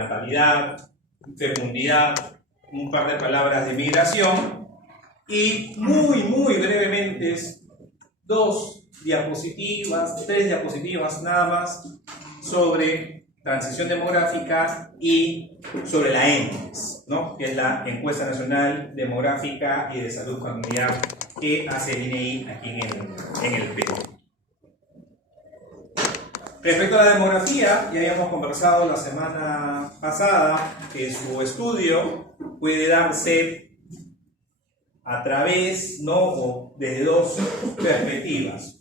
natalidad, fecundidad, un par de palabras de migración y muy brevemente tres diapositivas nada más sobre transición demográfica y sobre la ENDES, ¿no? Que es la Encuesta Nacional Demográfica y de Salud Familiar que hace el INEI aquí en el Perú. Respecto a la demografía, ya habíamos conversado la semana pasada que su estudio puede darse a través, ¿no?, o desde dos perspectivas.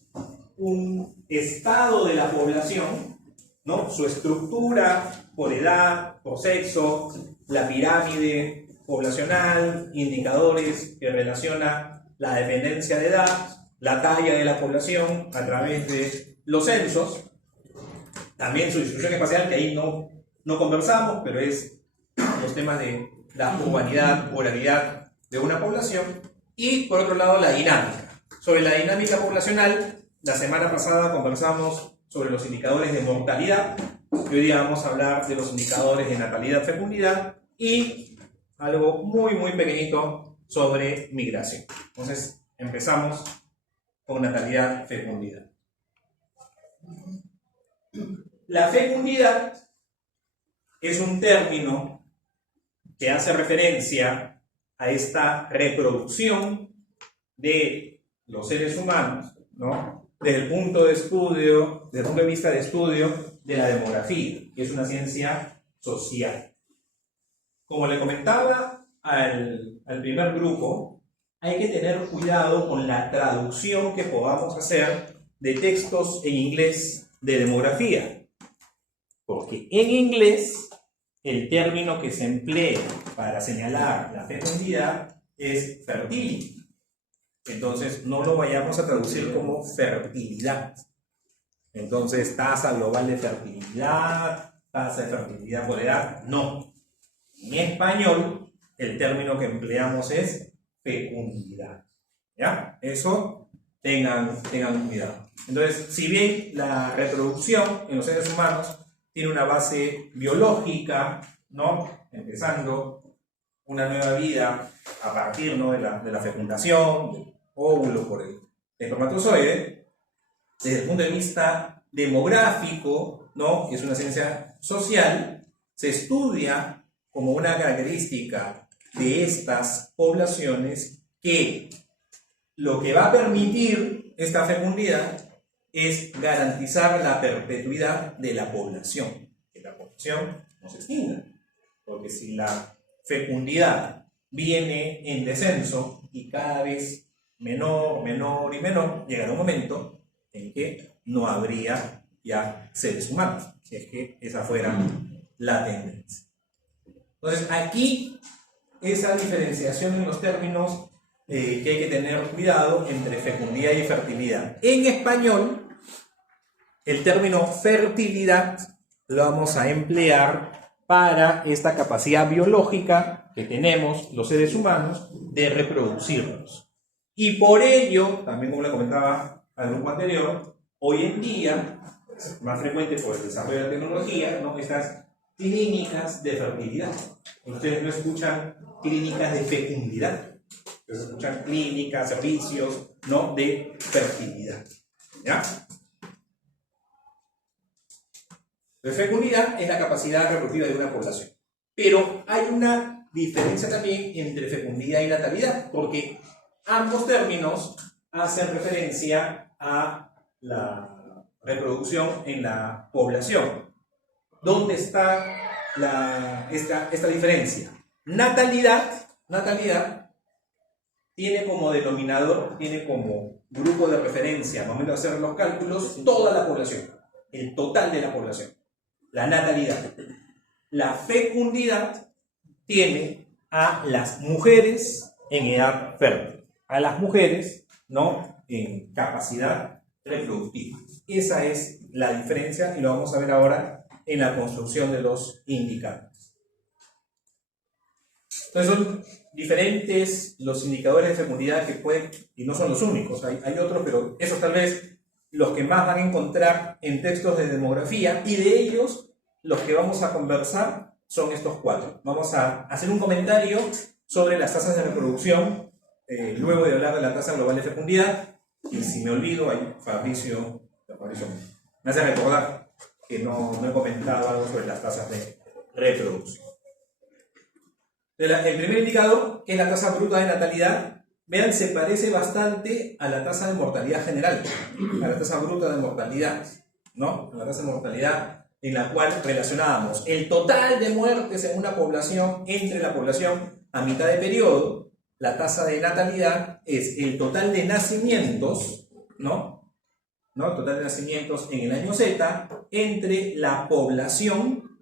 Un estado de la población, ¿no?, su estructura por edad, por sexo, la pirámide poblacional, indicadores que relaciona la dependencia de edad, la talla de la población a través de los censos, también su distribución espacial, que ahí no conversamos, pero es los temas de la urbanidad, oralidad de una población, y por otro lado la dinámica. Sobre la dinámica poblacional, la semana pasada conversamos sobre los indicadores de mortalidad, y hoy día vamos a hablar de los indicadores de natalidad, fecundidad, y algo muy pequeñito sobre migración. Entonces, empezamos con natalidad, fecundidad. La fecundidad es un término que hace referencia a esta reproducción de los seres humanos, ¿no?, desde el punto de vista de estudio de la demografía, que es una ciencia social. Como le comentaba al primer grupo, hay que tener cuidado con la traducción que podamos hacer de textos en inglés de demografía. Porque en inglés, el término que se emplea para señalar la fecundidad es fertility. Entonces, no lo vayamos a traducir como fertilidad. Entonces, tasa global de fertilidad, tasa de fertilidad por edad, no. En español, el término que empleamos es fecundidad. ¿Ya? Eso, tengan cuidado. Entonces, si bien la reproducción en los seres humanos tiene una base biológica, ¿no?, empezando una nueva vida a partir, ¿no?, de la fecundación, del óvulo por el espermatozoide, desde el punto de vista demográfico, ¿no?, que es una ciencia social, se estudia como una característica de estas poblaciones que lo que va a permitir esta fecundidad es garantizar la perpetuidad de la población, que la población no se extinga, porque si la fecundidad viene en descenso y cada vez menor, llegará un momento en que no habría ya seres humanos, si es que esa fuera la tendencia. Entonces, aquí esa diferenciación en los términos que hay que tener cuidado entre fecundidad y fertilidad. En español, el término fertilidad lo vamos a emplear para esta capacidad biológica que tenemos los seres humanos de reproducirnos. Y por ello, también como le comentaba al grupo anterior, hoy en día es más frecuente por el desarrollo de la tecnología, ¿no?, estas clínicas de fertilidad. Ustedes no escuchan clínicas de fecundidad. Se escuchan clínicas, servicios, ¿no?, de fertilidad. ¿Ya? La fecundidad es la capacidad reproductiva de una población. Pero hay una diferencia también entre fecundidad y natalidad, porque ambos términos hacen referencia a la reproducción en la población. ¿Dónde está esta diferencia? Natalidad tiene como denominador, tiene como grupo de referencia, al momento de hacer los cálculos, toda la población, el total de la población, la natalidad. La fecundidad tiene a las mujeres en edad fértil, a las mujeres, ¿no?, en capacidad reproductiva. Esa es la diferencia y lo vamos a ver ahora en la construcción de los indicadores. Entonces son diferentes los indicadores de fecundidad que pueden, y no son los únicos, hay otros, pero esos tal vez los que más van a encontrar en textos de demografía, y de ellos los que vamos a conversar son estos 4. Vamos a hacer un comentario sobre las tasas de reproducción, luego de hablar de la tasa global de fecundidad. Y si me olvido, ahí Fabricio me hace recordar que no he comentado algo sobre las tasas de reproducción. El primer indicador, que es la tasa bruta de natalidad, vean, se parece bastante a la tasa de mortalidad general, a la tasa bruta de mortalidad, ¿no? A la tasa de mortalidad en la cual relacionábamos el total de muertes en una población entre la población a mitad de periodo. La tasa de natalidad es el total de nacimientos, ¿no? El total de nacimientos en el año Z entre la población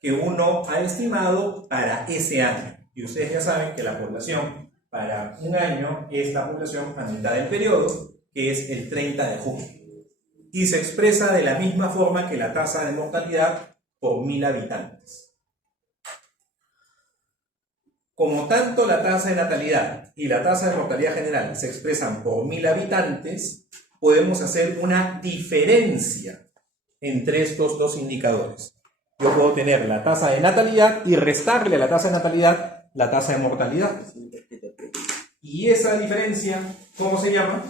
que uno ha estimado para ese año. Y ustedes ya saben que la población para un año es la población a mitad del periodo, que es el 30 de junio. Y se expresa de la misma forma que la tasa de mortalidad por 1000 habitantes. Como tanto la tasa de natalidad y la tasa de mortalidad general se expresan por 1000 habitantes, podemos hacer una diferencia entre estos dos indicadores. Yo puedo tener la tasa de natalidad y restarle a la tasa de natalidad la tasa de mortalidad. Y esa diferencia, ¿cómo se llama?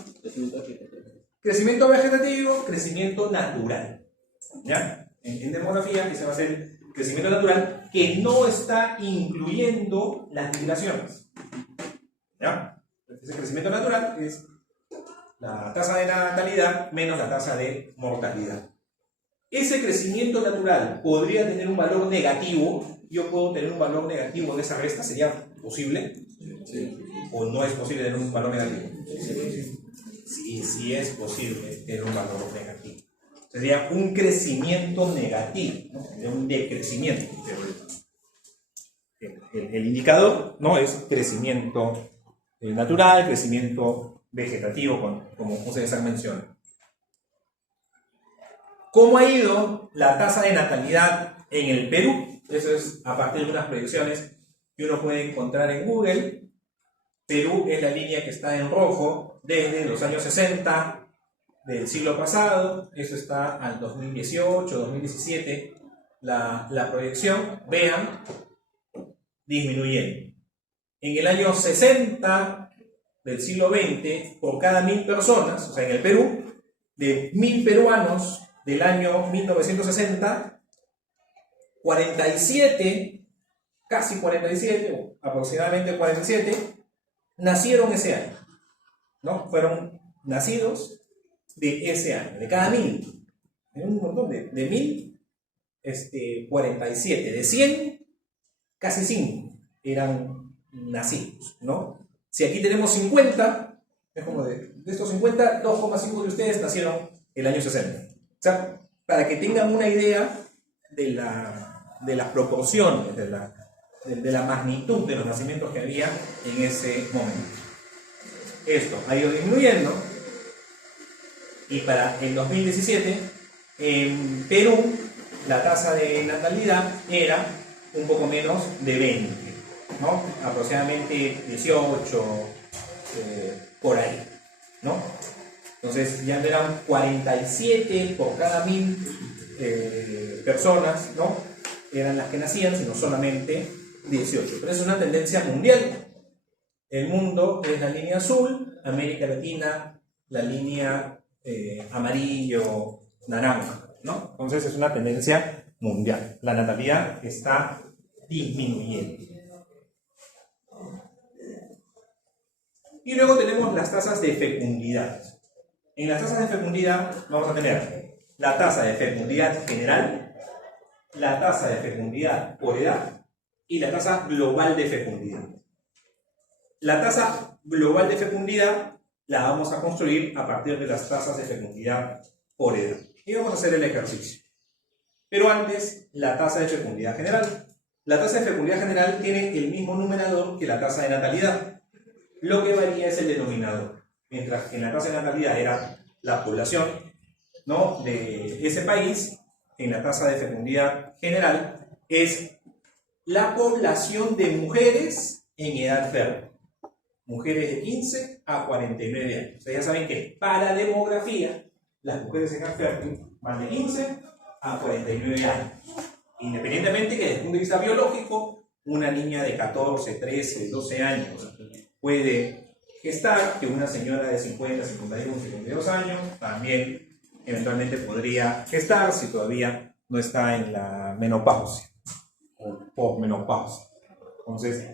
Crecimiento vegetativo, crecimiento natural. ¿Ya? En demografía, que se va a hacer crecimiento natural que no está incluyendo las migraciones. ¿Ya? Ese crecimiento natural es la tasa de natalidad menos la tasa de mortalidad. Ese crecimiento natural podría tener un valor negativo. Yo puedo tener un valor negativo en esa resta. ¿Sería posible? Sí. ¿O no es posible tener un valor negativo? Sí es posible tener un valor negativo. Sería un crecimiento negativo, ¿no? Sería un decrecimiento. El indicador no es crecimiento natural, crecimiento vegetativo, como ustedes han mencionado. ¿Cómo ha ido la tasa de natalidad en el Perú? Eso es a partir de unas proyecciones que uno puede encontrar en Google. Perú es la línea que está en rojo desde los años 60 del siglo pasado. Eso está al 2018, 2017. La proyección, vean, disminuyendo. En el año 60 del siglo XX, por cada 1000 personas, o sea, en el Perú, de 1000 peruanos del año 1960, 47, casi 47, o aproximadamente 47, nacieron ese año, ¿no? Fueron nacidos de ese año, de cada 1000. Un montón de 1000, 47. De 100, casi 5 eran nacidos, ¿no? Si aquí tenemos 50, es como de estos 50, 2,5 de ustedes nacieron el año 60. O sea, para que tengan una idea de las proporciones, de la magnitud de los nacimientos que había en ese momento. Esto ha ido disminuyendo y para el 2017 en Perú la tasa de natalidad era un poco menos de 20, ¿no? Aproximadamente 18, por ahí, ¿no? Entonces ya no eran 47 por cada 1000 personas, ¿no? Eran las que nacían, sino solamente 18. Pero es una tendencia mundial. El mundo es la línea azul, América Latina la línea amarillo, naranja, ¿no? Entonces es una tendencia mundial. La natalidad está disminuyendo. Y luego tenemos las tasas de fecundidad. En las tasas de fecundidad vamos a tener la tasa de fecundidad general, la tasa de fecundidad por edad y la tasa global de fecundidad. La tasa global de fecundidad la vamos a construir a partir de las tasas de fecundidad por edad. Y vamos a hacer el ejercicio. Pero antes, la tasa de fecundidad general. La tasa de fecundidad general tiene el mismo numerador que la tasa de natalidad. Lo que varía es el denominador. Mientras que en la tasa de natalidad era la población, ¿no?, de ese país, en la tasa de fecundidad general es la población de mujeres en edad fértil. Mujeres de 15 a 49 años. Ustedes ya saben que para demografía las mujeres en edad fértil van de 15 a 49 años. Independientemente que desde el punto de vista biológico, una niña de 14, 13, 12 años puede gestar, que una señora de 50, 51, 52 años también eventualmente podría gestar si todavía no está en la menopausia o posmenopausia. Entonces,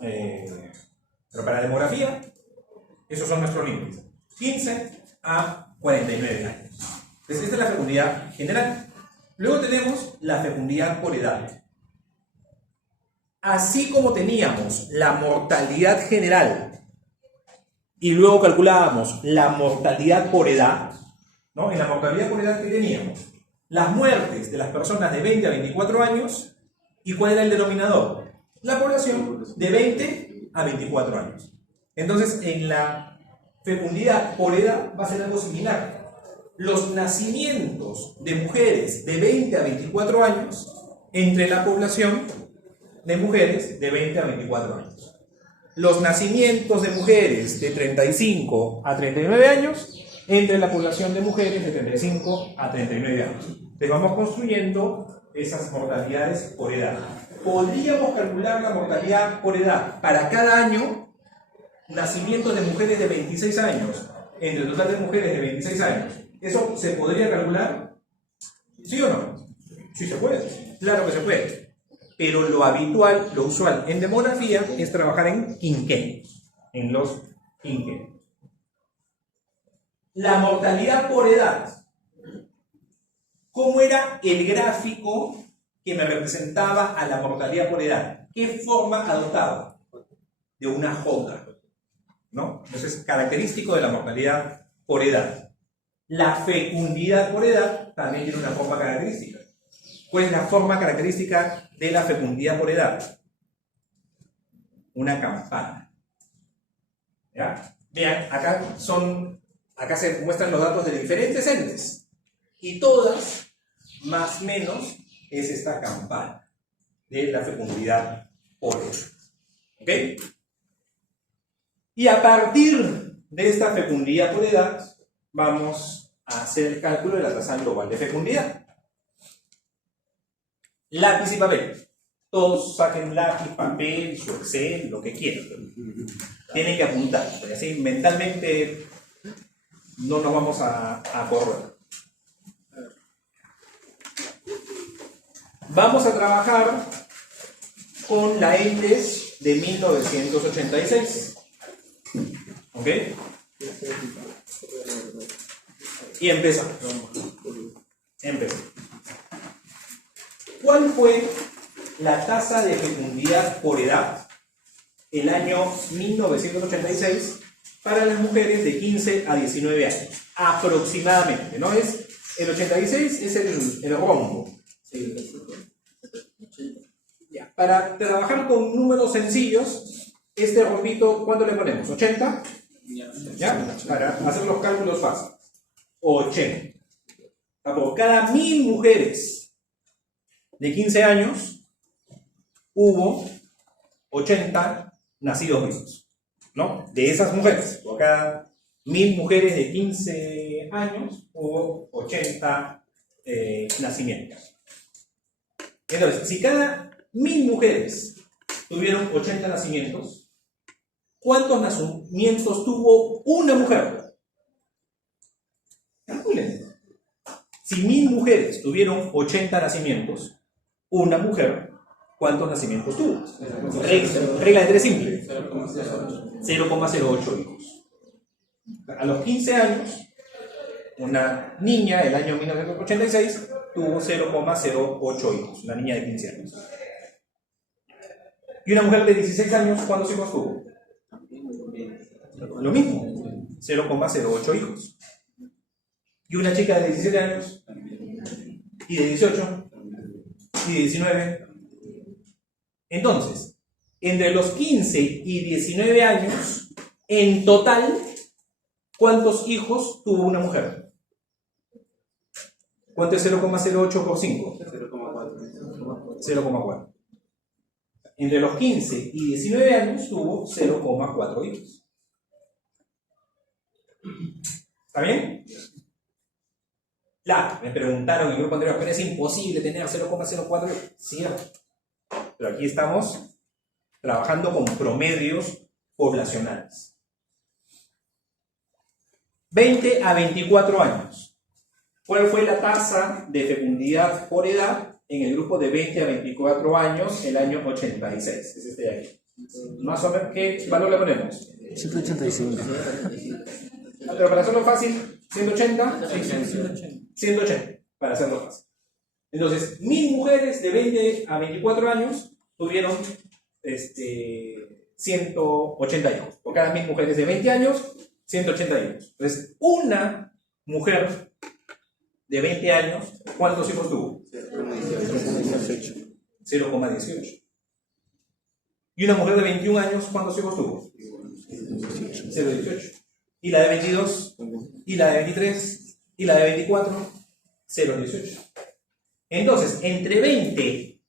pero para la demografía, esos son nuestros límites: 15 a 49 años. Entonces, esta es la fecundidad general. Luego tenemos la fecundidad por edad. Así como teníamos la mortalidad general y luego calculábamos la mortalidad por edad, ¿no? En la mortalidad por edad que teníamos las muertes de las personas de 20 a 24 años, ¿y cuál era el denominador? La población de 20 a 24 años. Entonces, en la fecundidad por edad va a ser algo similar. Los nacimientos de mujeres de 20 a 24 años entre la población de mujeres de 20 a 24 años. Los nacimientos de mujeres de 35 a 39 años entre la población de mujeres de 35 a 39 años. Entonces vamos construyendo esas mortalidades por edad. Podríamos calcular la mortalidad por edad para cada año, nacimientos de mujeres de 26 años entre el total de mujeres de 26 años. ¿Eso se podría calcular? ¿Sí o no? Sí se puede, claro que se puede. Pero lo habitual, lo usual en demografía es trabajar en quinquenios, en los quinquenios. La mortalidad por edad. ¿Cómo era el gráfico que me representaba a la mortalidad por edad? ¿Qué forma adoptaba? De una J, ¿no? Entonces, característico de la mortalidad por edad. La fecundidad por edad también tiene una forma característica. ¿Cuál es la forma característica de la fecundidad por edad? Una campana. ¿Ya? Vean, acá se muestran los datos de diferentes entes. Y todas, más o menos, es esta campana de la fecundidad por edad. ¿Ok? Y a partir de esta fecundidad por edad, vamos a hacer el cálculo de la tasa global de fecundidad. Lápiz y papel. Todos saquen lápiz, papel, su Excel, lo que quieran. Tienen que apuntar, porque así mentalmente no nos vamos a correr. Vamos a trabajar con la ENDES de 1986. ¿Ok? Y empezamos. ¿Cuál fue la tasa de fecundidad por edad el año 1986 para las mujeres de 15 a 19 años? Aproximadamente, ¿no? Es el 86 es el rombo. Ya. Para trabajar con números sencillos, este rombito, ¿cuánto le ponemos? ¿80? ¿Ya? Para hacer los cálculos fáciles. 80. Por cada 1000 mujeres de 15 años, hubo 80 nacidos vivos, ¿no? De esas mujeres, por cada 1000 mujeres de 15 años, hubo 80 nacimientos. Entonces, si cada 1000 mujeres tuvieron 80 nacimientos, ¿cuántos nacimientos tuvo una mujer? Calculen. Si 1000 mujeres tuvieron 80 nacimientos, una mujer, ¿cuántos nacimientos tuvo? Regla de 3 simple. 0,08 hijos. A los 15 años, una niña del año 1986 tuvo 0,08 hijos. Una niña de 15 años. Y una mujer de 16 años, ¿cuántos hijos tuvo? Lo mismo, 0,08 hijos. Y una chica de 17 años, y de 18, y de 19. Entonces, entre los 15 y 19 años, en total, ¿cuántos hijos tuvo una mujer? ¿Cuánto es 0,08 por 5? 0,4. Entre los 15 y 19 años tuvo 0,4 hijos. ¿Está bien? Me preguntaron en el grupo anterior, pero es imposible tener 0,04. Cierto. Pero aquí estamos trabajando con promedios poblacionales. 20 a 24 años. ¿Cuál fue la tasa de fecundidad por edad en el grupo de 20 a 24 años el año 86? Es este de aquí. Más o menos, ¿qué valor le ponemos? 185. Pero para hacerlo fácil, 180. Sí, 180, para hacerlo fácil. Entonces, 1000 mujeres de 20 a 24 años tuvieron 180 hijos. Por cada 1000 mujeres de 20 años, 180 hijos. Entonces, una mujer de 20 años, ¿cuántos hijos tuvo? 0,18. ¿Y una mujer de 21 años, cuántos hijos tuvo? 0,18. ¿Y la de 22? ¿Y la de 23? ¿Y la de 24? 0,18. Entonces, entre 20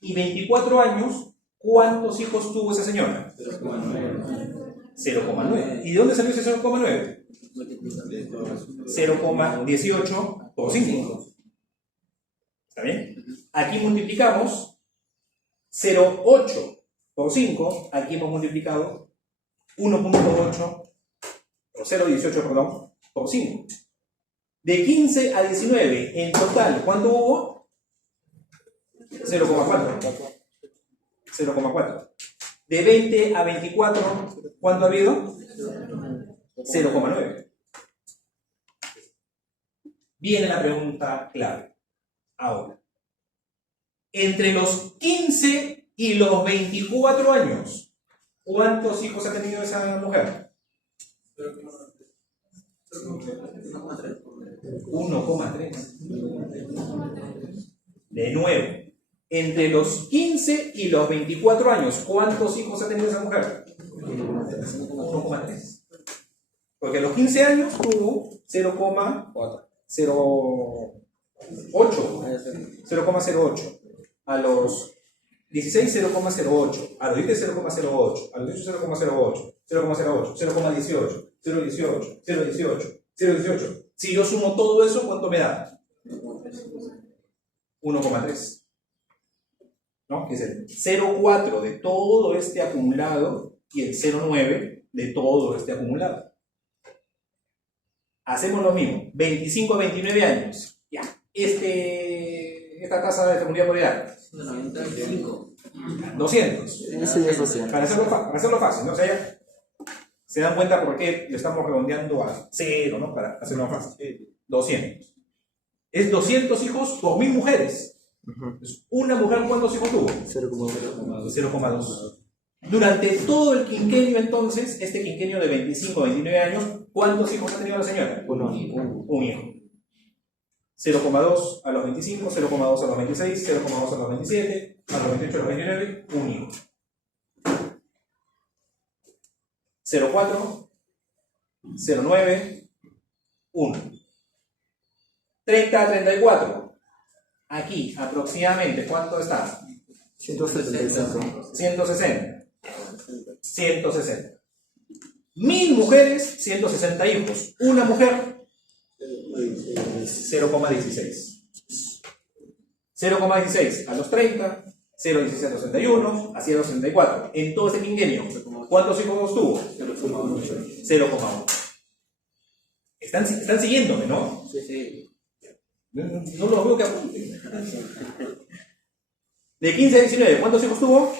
y 24 años, ¿cuántos hijos tuvo esa señora? 0,9. ¿Y de dónde salió ese 0,9? 0,18 por 5. ¿Está bien? Aquí multiplicamos 0,8 por 5. Aquí hemos multiplicado 1,8 o 0,18, perdón, por 5. De 15 a 19, en total, ¿cuánto hubo? 0,4. 0,4. De 20 a 24, ¿cuánto ha habido? 0,9. Viene la pregunta clave. Ahora, entre los 15 y los 24 años, ¿cuántos hijos ha tenido esa mujer? 1,3. De nuevo, entre los 15 y los 24 años, ¿cuántos hijos ha tenido esa mujer? 1,3. Porque a los 15 años tuvo 0,08. A los 16, 0,08. A los 17, 0,08. A los 18, 0,08. 0,08. 0,18. 0,18. 0,18. 0,18. Si yo sumo todo eso, ¿cuánto me da? 1,3. ¿No? Que es el 0,4 de todo este acumulado y el 0,9 de todo este acumulado. Hacemos lo mismo. 25 a 29 años. Ya. Esta tasa de fecundidad por edad. 200. Eso ya es 200. Para hacerlo fácil, ¿no? O sea, ya se dan cuenta por qué le estamos redondeando a 0, ¿no? Para hacerlo fácil. 200. Es 200 hijos por 1000 mujeres. Entonces, una mujer, ¿cuántos hijos tuvo? 0,2. Durante todo el quinquenio, entonces, este quinquenio de 25 a 29 años, ¿cuántos hijos ha tenido la señora? Un hijo. 0,2 a los 25, 0,2 a los 26, 0,2 a los 27, a los 28, a los 29, un hijo. 0,4, 0,9, 1. 30 a 34. Aquí, aproximadamente, ¿cuánto está? 175. 160. 160. 1000 mujeres, 160 hijos. Una mujer, 0,16. 0,16 a los 30, 0,16 a los 61, así a los 64. En todo este quinquenio, ¿cuántos hijos tuvo? 0,8. Están siguiéndome, ¿no? Sí. No los veo que apunten. De 15 a 19, ¿cuántos hijos tuvo?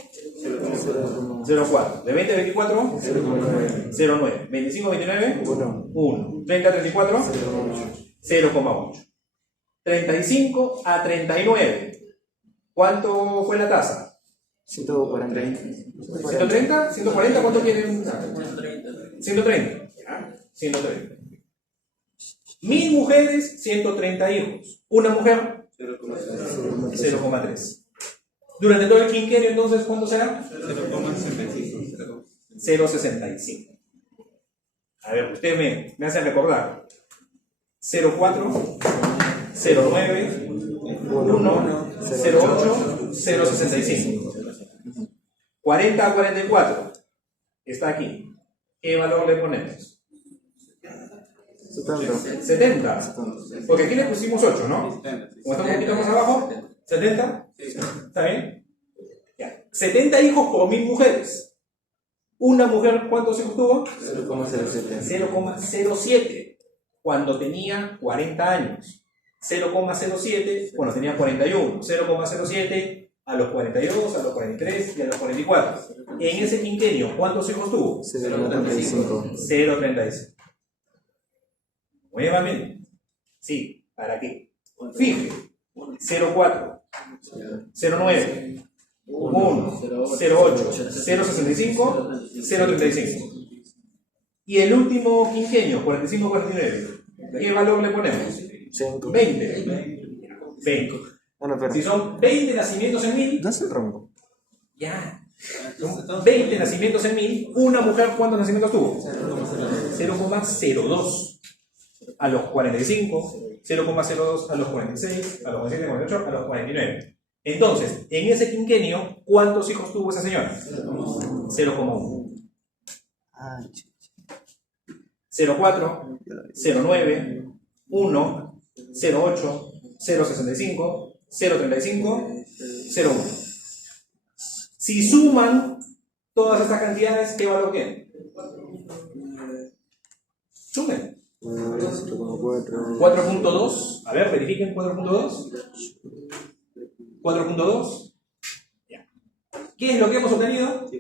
0,4. De 20 a 24, 0,9. 25 a 29, 1. 30 a 34, 0,8. 35 a 39. ¿Cuánto fue la tasa? 140. 130, 140, ¿cuánto quieren? 130. 130. 1000 mujeres, 130 hijos. Una mujer, 0,3. Durante todo el quinquenio, entonces, ¿cuánto será? 0,65. A ver, ustedes me hacen recordar. 0,4, 0,9, 1, 0,8, 0,65. 40 a 44. Está aquí. ¿Qué valor le ponemos? 70. 70. Porque aquí le pusimos 8, ¿no? Como está un poquito más abajo, 70. ¿Está bien? Ya. 70 hijos por 1000 mujeres. Una mujer, ¿cuántos hijos tuvo? 0,07. 0,07 cuando tenía 40 años. 0,07 cuando tenía 41. 0,07 a los 42, a los 43 y a los 44. En ese quinquenio, ¿cuántos hijos tuvo? 0,35. 0,35. Nuevamente. Sí, ¿para qué? Fije. 0,4, 0,9, 1, 0,8, 0,65, 0,35. Y el último quinquenio, 45-49. ¿Qué valor le ponemos? 5. 20. 20. Bueno, pero. Si son 20 nacimientos en 1000, ¿No es el rombo? ya. Son 20 nacimientos en 1000. Una mujer, ¿cuántos nacimientos tuvo? 0,02 a los 45, 0,02 a los 46, a los 47, 48, a los 49. Entonces, en ese quinquenio, ¿cuántos hijos tuvo esa señora? 0,1. Ah, 0,4, 0,9, 1, 0,8, 0,65, 0,35, 0,1. Si suman todas estas cantidades, ¿qué valor tienen? Sumen. 4,4. 4.2. A ver, verifiquen 4.2. 4.2. Ya. ¿Qué es lo que hemos obtenido?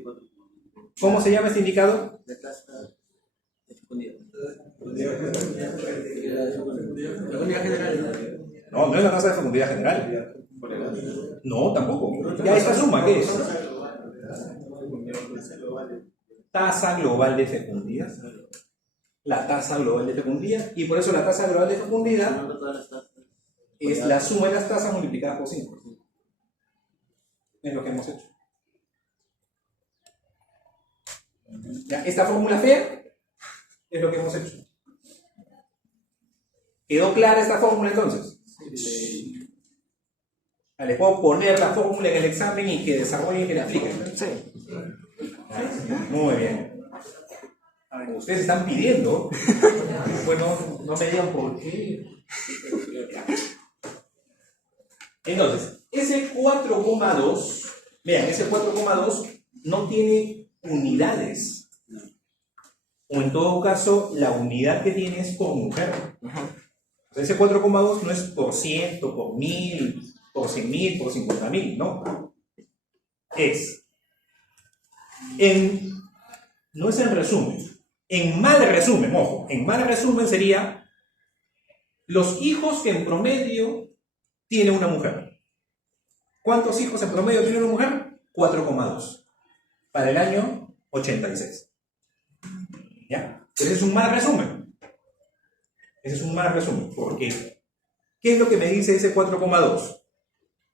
¿Cómo se llama este indicador? No, no es la tasa de fecundidad general. No, tampoco. Ya esta suma, ¿qué es? Tasa global de fecundidad. La tasa global de fecundidad. Y por eso la tasa global de fecundidad es la suma de las tasas multiplicadas por 5. Es lo que hemos hecho. Ya, esta fórmula fea es lo que hemos hecho. ¿Quedó clara esta fórmula entonces? Les puedo poner la fórmula en el examen y que desarrollen y que la apliquen. Sí. Muy bien. Ustedes están pidiendo. Bueno, no me digan por qué. Entonces, ese 4,2, vean, ese 4,2 no tiene unidades. O en todo caso, la unidad que tiene es por mujer. Entonces, ese 4,2 no es por ciento, por 1000, por 100.000, por 50.000, no. No es en resumen. En mal resumen, ojo, en mal resumen sería los hijos que en promedio tiene una mujer. ¿Cuántos hijos en promedio tiene una mujer? 4,2. Para el año 86. ¿Ya? Ese es un mal resumen. Ese es un mal resumen. ¿Por qué? ¿Qué es lo que me dice ese 4,2?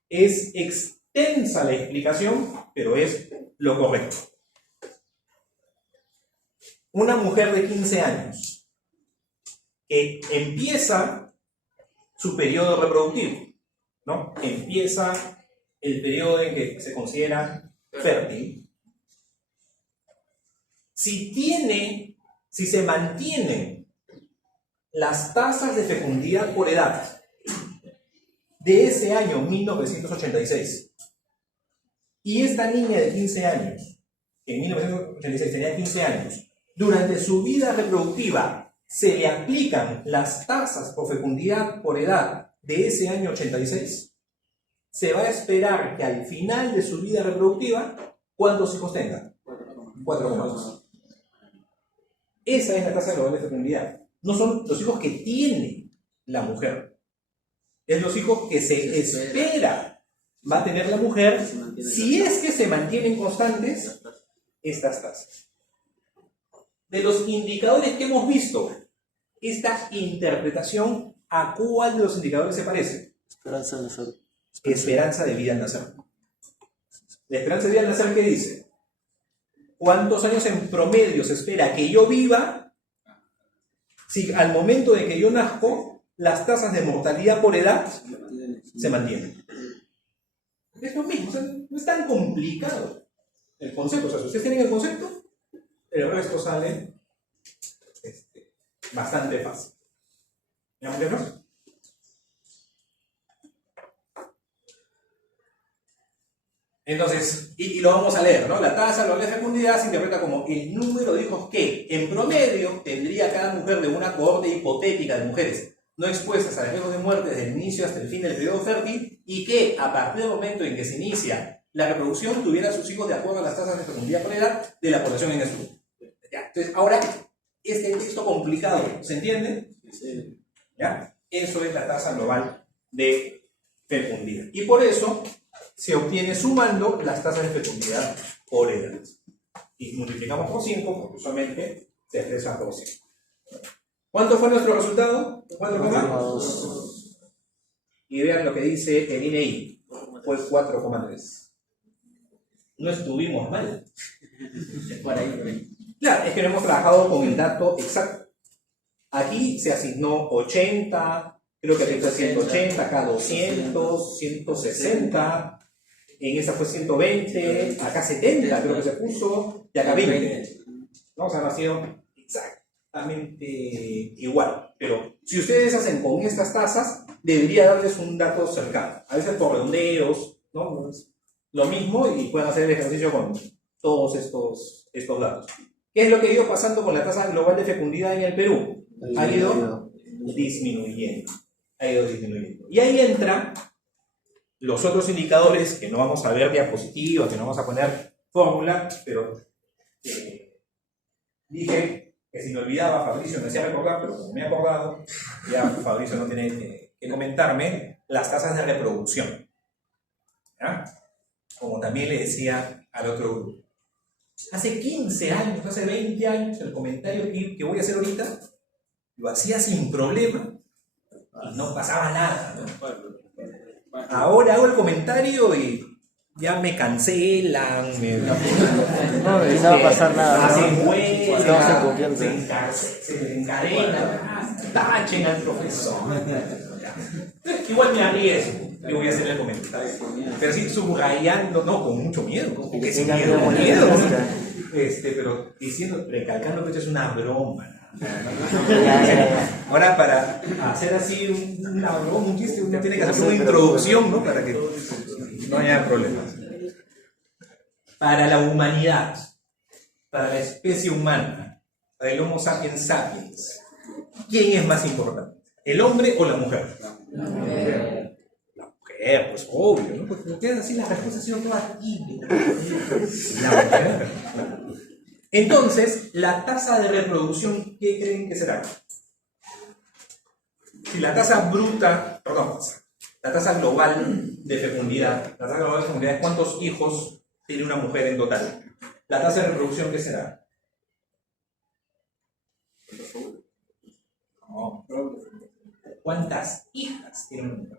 Es extensa la explicación, pero es lo correcto. Una mujer de 15 años que empieza su periodo reproductivo, ¿no? Empieza el periodo en que se considera fértil. Si se mantienen las tasas de fecundidad por edad de ese año 1986 y esta niña de 15 años, que en 1986 tenía 15 años, durante su vida reproductiva se le aplican las tasas por fecundidad por edad de ese año 86, se va a esperar que al final de su vida reproductiva, ¿cuántos hijos tenga? 4,2. Esa es la tasa global de fecundidad. No son los hijos que tiene la mujer, es los hijos que se espera va a tener la mujer si es que se mantienen constantes estas tasas. De los indicadores que hemos visto, esta interpretación, ¿a cuál de los indicadores se parece? Esperanza de nacer. Esperanza de vida al nacer. La esperanza de vida al nacer, ¿qué dice? ¿Cuántos años en promedio se espera que yo viva si al momento de que yo nazco las tasas de mortalidad por edad se mantienen? Es lo mismo, o sea, no es tan complicado el concepto. O sea, si ustedes tienen el concepto, el resto sale bastante fácil. ¿Ya, muchachos? Entonces, y lo vamos a leer, ¿no? La tasa global de fecundidad se interpreta como el número de hijos que, en promedio, tendría cada mujer de una cohorte hipotética de mujeres no expuestas a riesgos de muerte desde el inicio hasta el fin del periodo fértil y que, a partir del momento en que se inicia la reproducción, tuviera sus hijos de acuerdo a las tasas de fecundidad por edad de la población en estudio. ¿Ya? Entonces, ahora, este texto complicado, ¿se entiende? Sí. ¿Ya? Eso es la tasa global de fecundidad. Y por eso se obtiene sumando las tasas de fecundidad por edad. Y multiplicamos por 5, porque usualmente se expresa por 5. ¿Cuánto fue nuestro resultado? 4,2. Y vean lo que dice el INEI. Fue 4,3. No estuvimos mal. Por ahí. Claro, es que no hemos trabajado con el dato exacto. Aquí se asignó 80, creo que aquí fue 180, acá 200, 160, en esta fue 120, acá 70 creo que se puso, y acá 20. ¿No? O sea, no ha sido exactamente igual. Pero si ustedes hacen con estas tasas, debería darles un dato cercano. A veces por redondeos, ¿no? Lo mismo y pueden hacer el ejercicio con todos estos datos. ¿Qué es lo que ha ido pasando con la tasa global de fecundidad en el Perú? Ha ido disminuyendo. Y ahí entran los otros indicadores que no vamos a ver diapositivas, que no vamos a poner fórmula, pero dije que si me olvidaba, Fabricio me hacía recordar, pero como me he acordado, ya Fabricio no tiene que comentarme, las tasas de reproducción. ¿Ya? Como también le decía al otro grupo. Hace 15 años, hace 20 años, el comentario que voy a hacer ahorita, lo hacía sin problema y no pasaba nada, ¿no? Ahora hago el comentario y ya me cancelan, No va a pasar nada. hacen Estamos en confianza. se encadenan, tachen al profesor. Igual me arriesgo, le voy a hacer el comentario. Pero así subrayando, no, con mucho miedo, con que sin miedo. Pero diciendo, recalcando que esto es una broma. Ahora, para hacer así una broma, un chiste, uno tiene que hacer una introducción, ¿no? Para que no haya problemas. Para la humanidad, para la especie humana, para el Homo sapiens sapiens, ¿quién es más importante? ¿El hombre o la mujer? La mujer. La mujer, pues obvio, ¿no? Porque quedan así las respuestas han sido todas típicas. La mujer. Entonces, la tasa de reproducción, ¿qué creen que será? Si la tasa bruta, perdón, la tasa global de fecundidad, la tasa global de fecundidad es cuántos hijos tiene una mujer en total. La tasa de reproducción, ¿qué será? No. ¿Cuántas hijas tiene una mujer?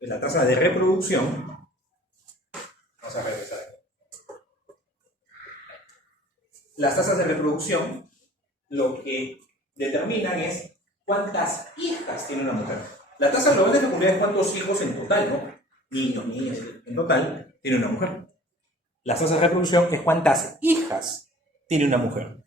La tasa de reproducción, vamos a regresar. Las tasas de reproducción lo que determinan es cuántas hijas tiene una mujer. La tasa global de fecundidad es cuántos hijos en total, ¿no? Niños, niñas, en total tiene una mujer. La tasa de reproducción es cuántas hijas tiene una mujer.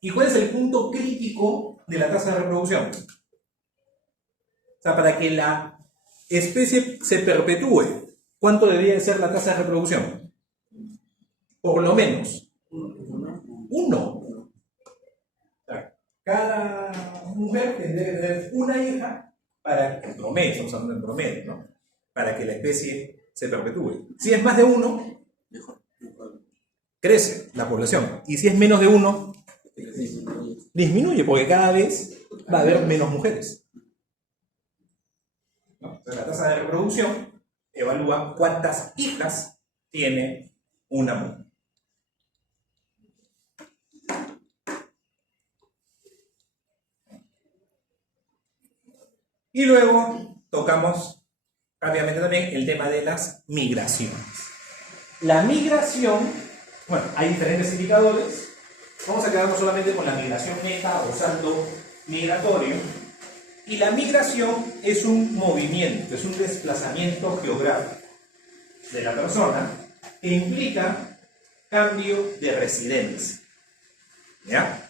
¿Y cuál es el punto crítico de la tasa de reproducción? O sea, para que la especie se perpetúe, ¿cuánto debería de ser la tasa de reproducción? Por lo menos 1. O sea, cada mujer tendría que tener una hija para, en promedio, estamos hablando en promedio, ¿no? Para que la especie se perpetúe. Si es más de 1, crece la población. Y si es menos de 1, disminuye, porque cada vez va a haber menos mujeres. ¿No? Entonces, la tasa de reproducción evalúa cuántas hijas tiene una mujer. Y luego tocamos rápidamente también el tema de las migraciones. La migración, bueno, hay diferentes indicadores. Vamos a quedarnos solamente con la migración neta o saldo migratorio. Y la migración es un movimiento, es un desplazamiento geográfico de la persona que implica cambio de residencia. ¿Ya?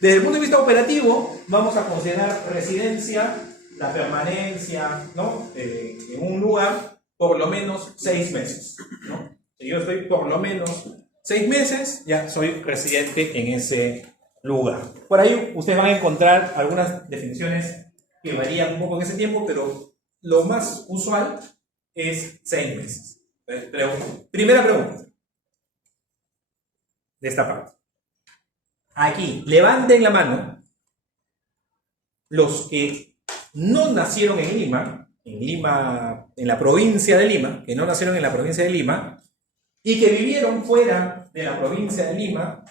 Desde el punto de vista operativo, vamos a considerar residencia, la permanencia, ¿no? En un lugar por lo menos 6 meses, ¿no? Si yo estoy por lo menos 6 meses, ya soy residente en ese lugar. Por ahí ustedes van a encontrar algunas definiciones que varían un poco en ese tiempo, pero lo más usual es 6 meses. Primera pregunta de esta parte. Aquí, levanten la mano los que no nacieron en Lima, en la provincia de Lima, que no nacieron en la provincia de Lima y que vivieron fuera de la provincia de Lima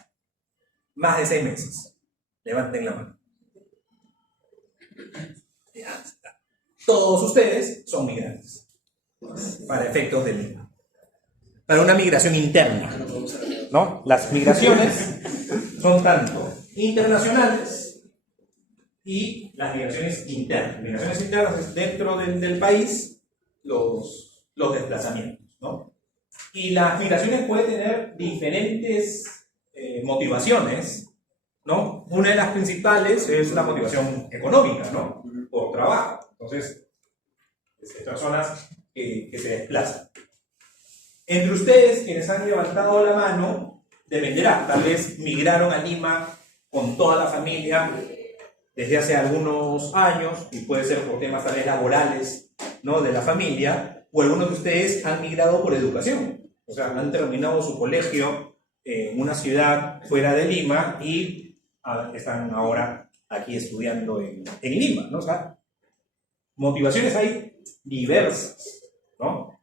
más de 6 meses. Levanten la mano. Todos ustedes son migrantes para efectos de Lima. Para una migración interna, ¿no? Las migraciones son tanto internacionales y las migraciones internas. Migraciones internas es dentro del país los desplazamientos, ¿no? Y las migraciones pueden tener diferentes motivaciones, ¿no? Una de las principales es la motivación económica, ¿no? Por trabajo. Entonces, personas que se desplazan. Entre ustedes, quienes han levantado la mano, dependerá. Tal vez migraron a Lima con toda la familia desde hace algunos años, y puede ser por temas tal vez laborales, ¿no? De la familia, o algunos de ustedes han migrado por educación. O sea, han terminado su colegio en una ciudad fuera de Lima y están ahora aquí estudiando en Lima, ¿no? O sea, motivaciones hay diversas, ¿no?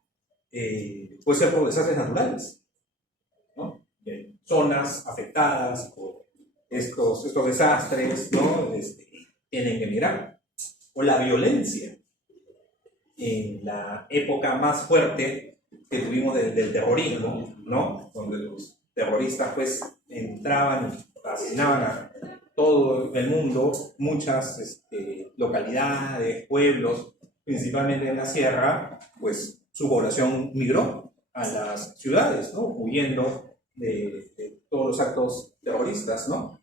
Puede ser por desastres naturales, ¿no? Zonas afectadas por estos desastres, ¿no? Tienen que emigrar. O la violencia. En la época más fuerte que tuvimos del terrorismo, ¿no? Donde los terroristas pues entraban y asesinaban a todo el mundo, muchas localidades, pueblos, principalmente en la sierra, pues su población migró a las ciudades, ¿no? Huyendo de todos los actos terroristas, ¿no?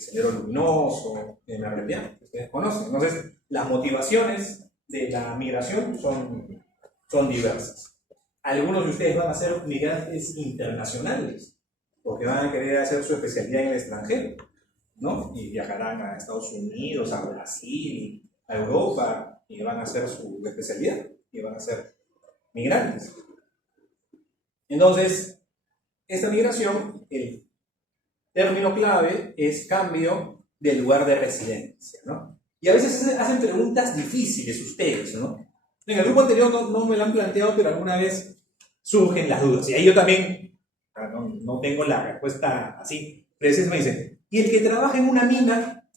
Sendero Luminoso, en la realidad, que ustedes conocen. Entonces, las motivaciones de la migración son diversas. Algunos de ustedes van a ser migrantes internacionales, porque van a querer hacer su especialidad en el extranjero, ¿no? Y viajarán a Estados Unidos, a Brasil, a Europa, y van a hacer su especialidad, y van a ser migrantes. Entonces, esta migración, el término clave es cambio del lugar de residencia, ¿no? Y a veces hacen preguntas difíciles ustedes, ¿no? En el grupo anterior no me lo han planteado, pero alguna vez surgen las dudas. Y ahí yo también no tengo la respuesta así. Pero a veces me dicen, ¿y el que trabaja en una mina,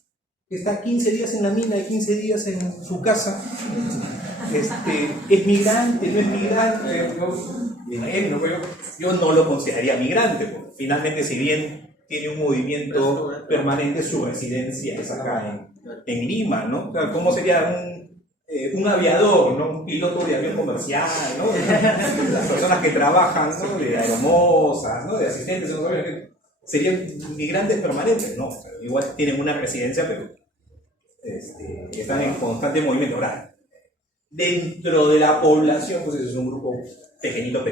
que está 15 días en la mina y 15 días en su casa, es migrante, no es migrante? Yo no lo consideraría migrante, porque finalmente, si bien tiene un movimiento permanente, su residencia es acá en Lima, ¿no? O sea, ¿cómo sería un aviador, ¿no? Un piloto de avión comercial, ¿no? Las personas que trabajan, ¿no? De aeromosas, ¿no? De asistentes, ¿no? Serían migrantes permanentes, ¿no? O sea, igual tienen una residencia, pero están en constante movimiento. Ahora, dentro de la población, pues es un grupo pequeñito.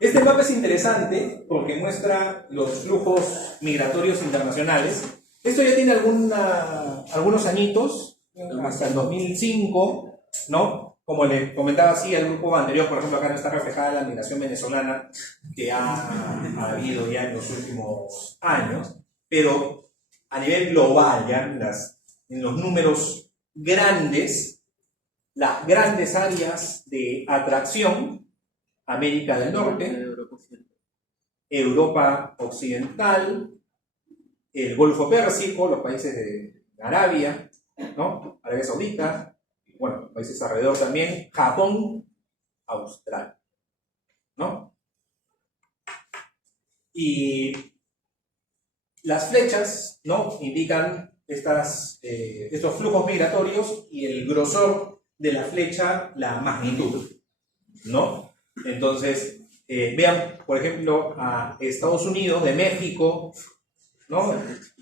Este mapa es interesante porque muestra los flujos migratorios internacionales. Esto ya tiene algunos añitos, hasta el 2005, ¿no? Como le comentaba así, el grupo anterior, por ejemplo, acá no está reflejada la migración venezolana que ha habido ya en los últimos años, pero a nivel global, ya en los números grandes, las grandes áreas de atracción: América del Norte, Europa Occidental, el Golfo Pérsico, los países de Arabia, ¿no? Arabia Saudita, y bueno, países alrededor también, Japón, Australia, ¿no? Y las flechas, ¿no? Indican estos flujos migratorios, y el grosor de la flecha, la magnitud, ¿no? Entonces, vean, por ejemplo, a Estados Unidos, de México ¿no?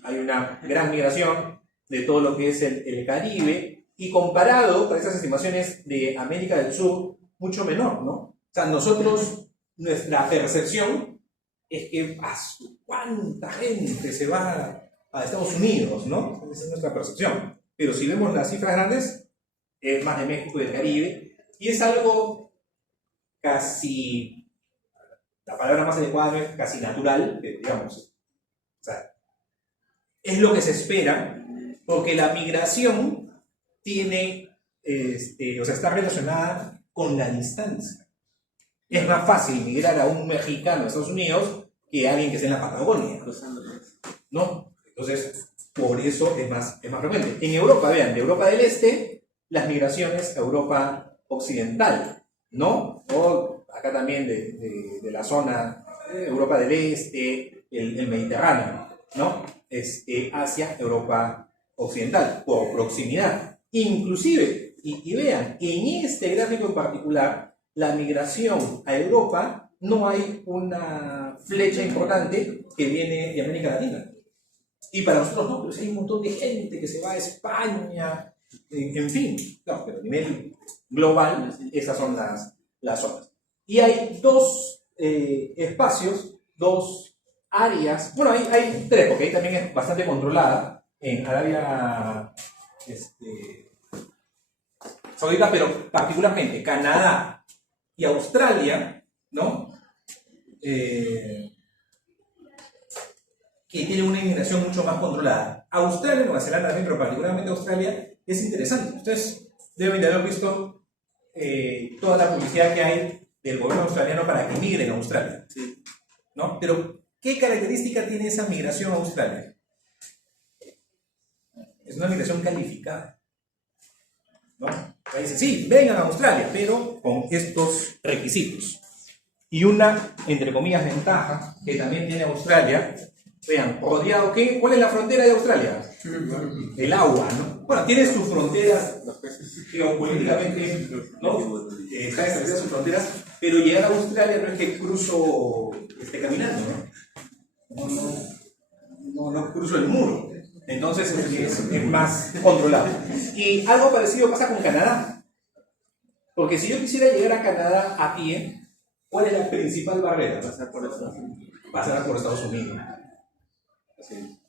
Hay una gran migración de todo lo que es el Caribe, y comparado con estas estimaciones de América del Sur, mucho menor, ¿no? O sea, nosotros, nuestra percepción es que ¿cuánta gente se va a Estados Unidos, ¿no? Esa es nuestra percepción. Pero si vemos las cifras grandes, es más de México y del Caribe, y es algo casi, la palabra más adecuada es casi natural, digamos. O sea, es lo que se espera, porque la migración tiene, o sea, está relacionada con la distancia. Es más fácil migrar a un mexicano a Estados Unidos que a alguien que esté en la Patagonia, ¿no? Entonces, por eso es más frecuente. En Europa, vean, de Europa del Este, las migraciones a Europa Occidental, ¿no? O acá también de la zona Europa del Este, el Mediterráneo, ¿no? Hacia Europa Occidental, por proximidad. Inclusive, y vean, en este gráfico en particular, la migración a Europa, no hay una flecha importante que viene de América Latina. Y para nosotros no, pero hay un montón de gente que se va a España, en fin. No, pero a nivel global, esas son las zonas. Y hay dos espacios, dos áreas, bueno, hay tres, porque ahí también es bastante controlada, en Arabia Saudita, pero particularmente Canadá y Australia, ¿no? Que tienen una inmigración mucho más controlada. Australia, Nueva Zelanda también, pero particularmente Australia, es interesante. Ustedes deben de haber visto toda la publicidad que hay del gobierno australiano para que migren a Australia, ¿no? Pero, ¿qué característica tiene esa migración a Australia? Es una migración calificada, ¿no? Ahí dice, sí, vengan a Australia, pero con estos requisitos. Y una, entre comillas, ventaja que también tiene Australia, vean, rodeado, ¿cuál es la frontera de Australia? El agua, ¿no? Bueno, tiene sus fronteras, geopolíticamente, ¿no? Está establecidas sus fronteras, pero llegar a Australia no es que cruzo caminando, ¿no? No cruzo el muro. Entonces es más controlado. Y algo parecido pasa con Canadá. Porque si yo quisiera llegar a Canadá a pie, ¿cuál es la principal barrera? Pasar por Estados Unidos.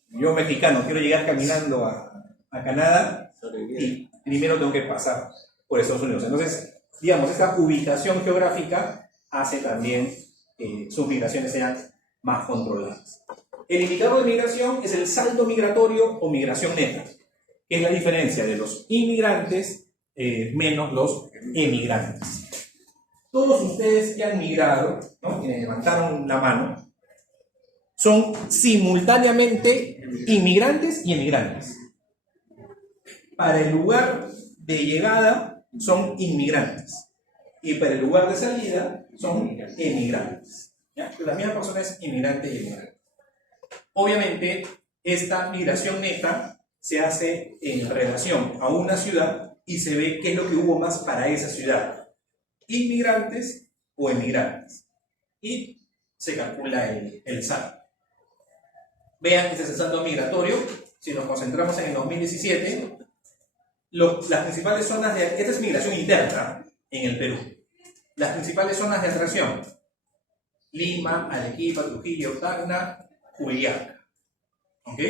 Yo, mexicano, quiero llegar caminando a Canadá y primero tengo que pasar por Estados Unidos. Entonces, digamos, esta ubicación geográfica hace también que sus migraciones sean más controladas. El indicador de migración es el saldo migratorio o migración neta, que es la diferencia de los inmigrantes menos los emigrantes. Todos ustedes que han migrado, ¿no?, quienes levantaron la mano, son simultáneamente inmigrantes y emigrantes. Para el lugar de llegada son inmigrantes y para el lugar de salida son emigrantes. ¿Ya? La misma persona es inmigrante y emigrante. Obviamente, esta migración neta se hace en relación a una ciudad y se ve qué es lo que hubo más para esa ciudad, inmigrantes o emigrantes, y se calcula el saldo. Vean, este es el saldo migratorio. Si nos concentramos en el 2017, las principales zonas de... Esta es migración interna en el Perú. Las principales zonas de atracción: Lima, Arequipa, Trujillo, Tacna, Juliaca. ¿Ok?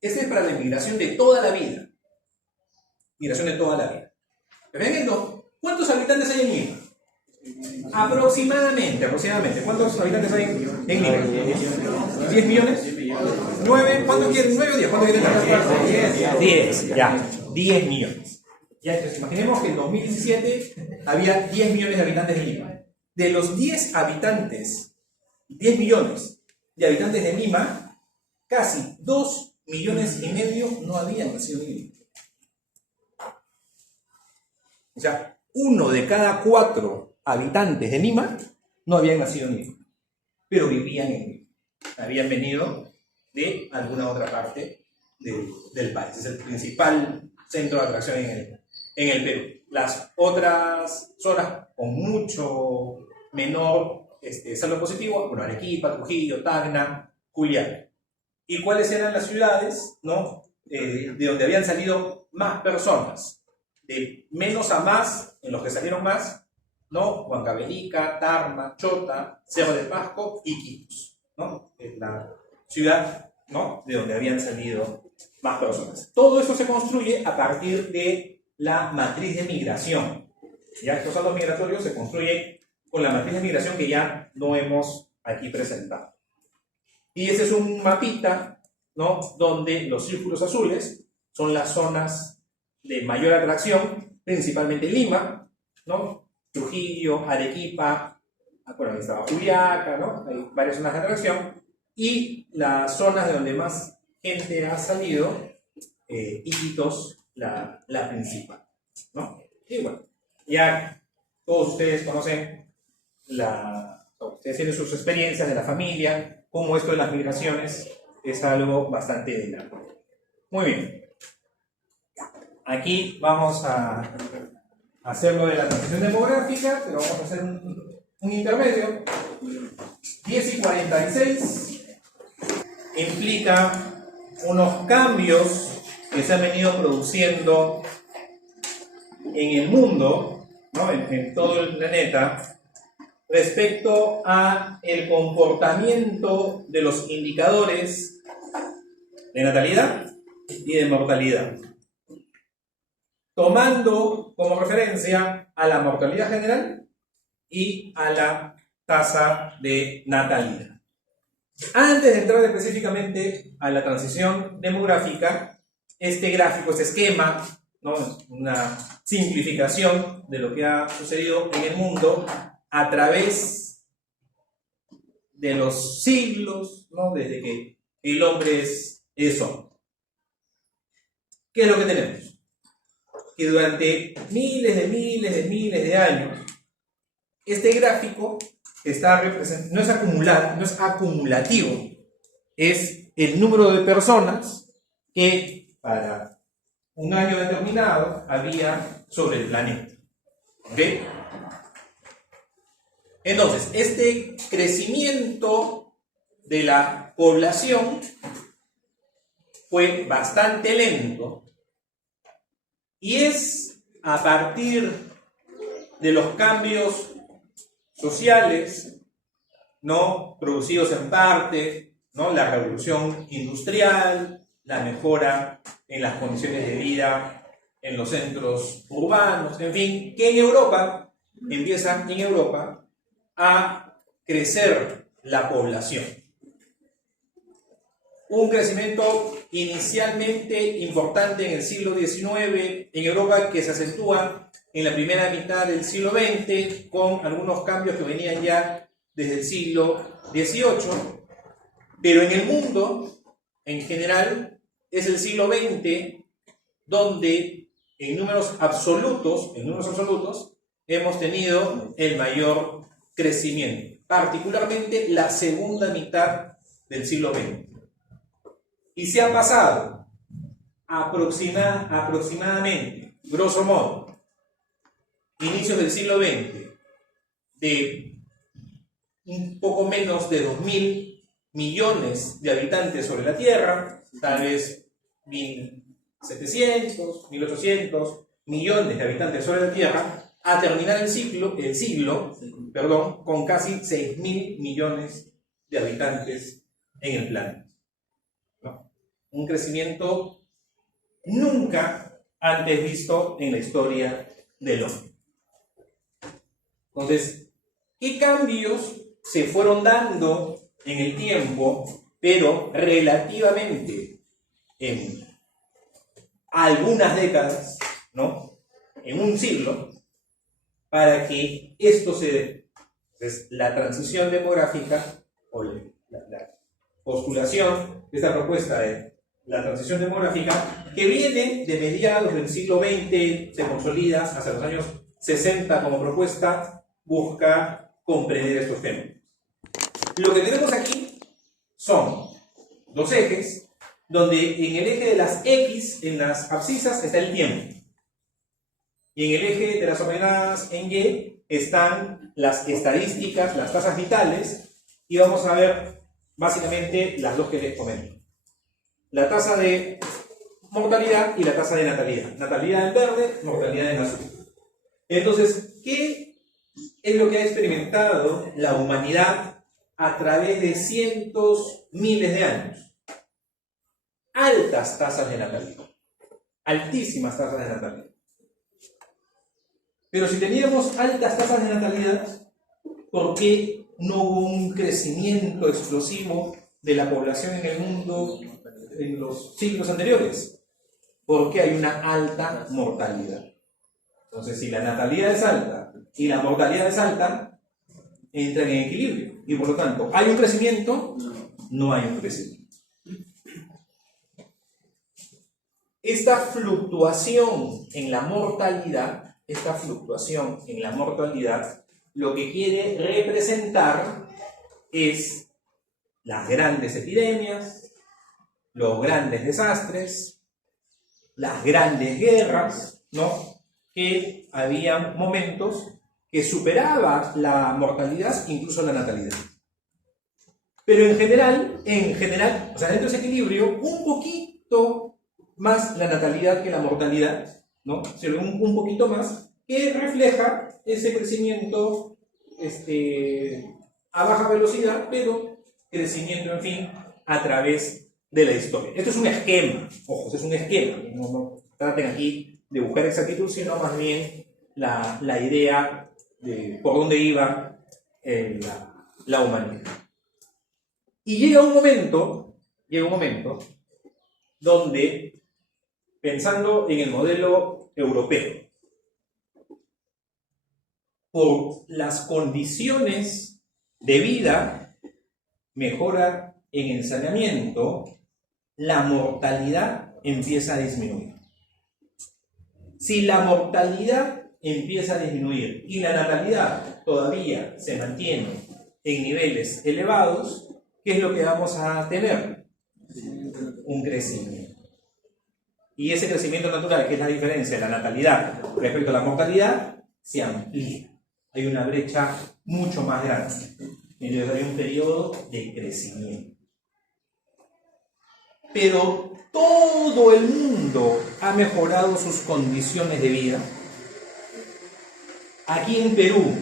Este es para la inmigración de toda la vida. Migración de toda la vida. Vean esto. ¿Cuántos habitantes hay en Lima? Aproximadamente. ¿Cuántos habitantes hay en Lima? ¿10 millones? ¿9? ¿Cuántos quieren? ¿9 o 10? ¿Cuántos quieren? 10. Ya. 10 millones. Ya, entonces, imaginemos que en 2017 había 10 millones de habitantes de Lima. De los 10 millones de habitantes de Lima, casi 2 millones y medio no habían nacido en Lima. O sea, 1 de cada 4 habitantes de Lima no habían nacido en Lima, pero vivían en Lima. Habían venido de alguna otra parte del país. Es el principal centro de atracción en el Perú. Las otras zonas con mucho menor saldo positivo, bueno, Arequipa, Trujillo, Tacna, Juliaca. ¿Y cuáles eran las ciudades, ¿no? De donde habían salido más personas? De menos a más, en los que salieron más, ¿no? Huancavelica, Tarma, Chota, Cerro de Pasco y Iquitos, ¿no? Es la ciudad, ¿no? De donde habían salido más personas. Todo esto se construye a partir de la matriz de migración. Ya estos saldos migratorios se construyen con la matriz de migración que ya no hemos aquí presentado. Y ese es un mapita, ¿no? Donde los círculos azules son las zonas de mayor atracción, principalmente Lima, ¿no? Trujillo, Arequipa, bueno, ahí estaba Juliaca, ¿no? Hay varias zonas de atracción. Y las zonas de donde más gente ha salido, Iquitos, la principal, ¿no? Y bueno, ya todos ustedes conocen, ustedes tienen sus experiencias de la familia, cómo esto de las migraciones es algo bastante dinámico. Muy bien. Aquí vamos a hacer lo de la transición demográfica, pero vamos a hacer un intermedio. 10:46 implica unos cambios que se han venido produciendo en el mundo, ¿no? en todo el planeta, respecto a el comportamiento de los indicadores de natalidad y de mortalidad, tomando como referencia a la mortalidad general y a la tasa de natalidad. Antes de entrar específicamente a la transición demográfica, este gráfico, este esquema, ¿no? Es una simplificación de lo que ha sucedido en el mundo a través de los siglos, ¿no? Desde que el hombre es hombre. ¿Qué es lo que tenemos? Que durante miles de años, este gráfico está representado, no es acumulativo, es el número de personas que para un año determinado había sobre el planeta. ¿Ok? Entonces, este crecimiento de la población fue bastante lento y es a partir de los cambios sociales, ¿no? Producidos en parte, ¿no? La revolución industrial, la mejora en las condiciones de vida en los centros urbanos, en fin, que en Europa empieza a crecer la población. Un crecimiento inicialmente importante en el siglo XIX en Europa, que se acentúa en la primera mitad del siglo XX, con algunos cambios que venían ya desde el siglo XVIII, pero en el mundo, en general, es el siglo XX donde en números absolutos, hemos tenido el mayor crecimiento, particularmente la segunda mitad del siglo XX. Y se ha pasado aproximadamente, grosso modo, inicios del siglo XX, de un poco menos de 2.000 millones de habitantes sobre la Tierra, tal vez 1.700, 1.800 millones de habitantes sobre la Tierra, a terminar el siglo con casi 6.000 millones de habitantes en el planeta. ¿No? Un crecimiento nunca antes visto en la historia del hombre. Entonces, ¿qué cambios se fueron dando en el tiempo, pero relativamente en algunas décadas, ¿no? En un siglo, para que esto se dé? Entonces, la transición demográfica, o la postulación de esta propuesta de la transición demográfica, que viene de mediados del siglo XX, se consolida hasta los años 60 como propuesta, busca comprender estos fenómenos. Lo que tenemos aquí son dos ejes, donde en el eje de las X, en las abscisas, está el tiempo. Y en el eje de las ordenadas en Y están las estadísticas, las tasas vitales, y vamos a ver básicamente las dos que les comento. La tasa de mortalidad y la tasa de natalidad. Natalidad en verde, mortalidad en azul. Entonces, ¿qué es lo que ha experimentado la humanidad a través de cientos, miles de años? Altas tasas de natalidad. Altísimas tasas de natalidad. Pero si teníamos altas tasas de natalidad, ¿por qué no hubo un crecimiento explosivo de la población en el mundo en los siglos anteriores? Porque hay una alta mortalidad. Entonces, si la natalidad es alta y la mortalidad es alta, entran en equilibrio. Y por lo tanto, ¿hay un crecimiento? No hay un crecimiento. Esta fluctuación en la mortalidad, lo que quiere representar es las grandes epidemias, los grandes desastres, las grandes guerras, ¿no? Que había momentos que superaba la mortalidad, incluso la natalidad. Pero en general, o sea, dentro de ese equilibrio, un poquito más la natalidad que la mortalidad, ¿no? Un poquito más, que refleja ese crecimiento a baja velocidad, pero crecimiento, en fin, a través de la historia. Esto es un esquema, ojo, esto es un esquema, no traten aquí de buscar exactitud, sino más bien la idea de por dónde iba la humanidad. Y llega un momento donde, pensando en el modelo europeo, por las condiciones de vida, mejora en el saneamiento, la mortalidad empieza a disminuir. Si la mortalidad empieza a disminuir y la natalidad todavía se mantiene en niveles elevados, ¿qué es lo que vamos a tener? Un crecimiento. Y ese crecimiento natural, que es la diferencia de la natalidad respecto a la mortalidad, se amplía. Hay una brecha mucho más grande. Entonces hay un periodo de crecimiento. Pero todo el mundo ha mejorado sus condiciones de vida. Aquí en Perú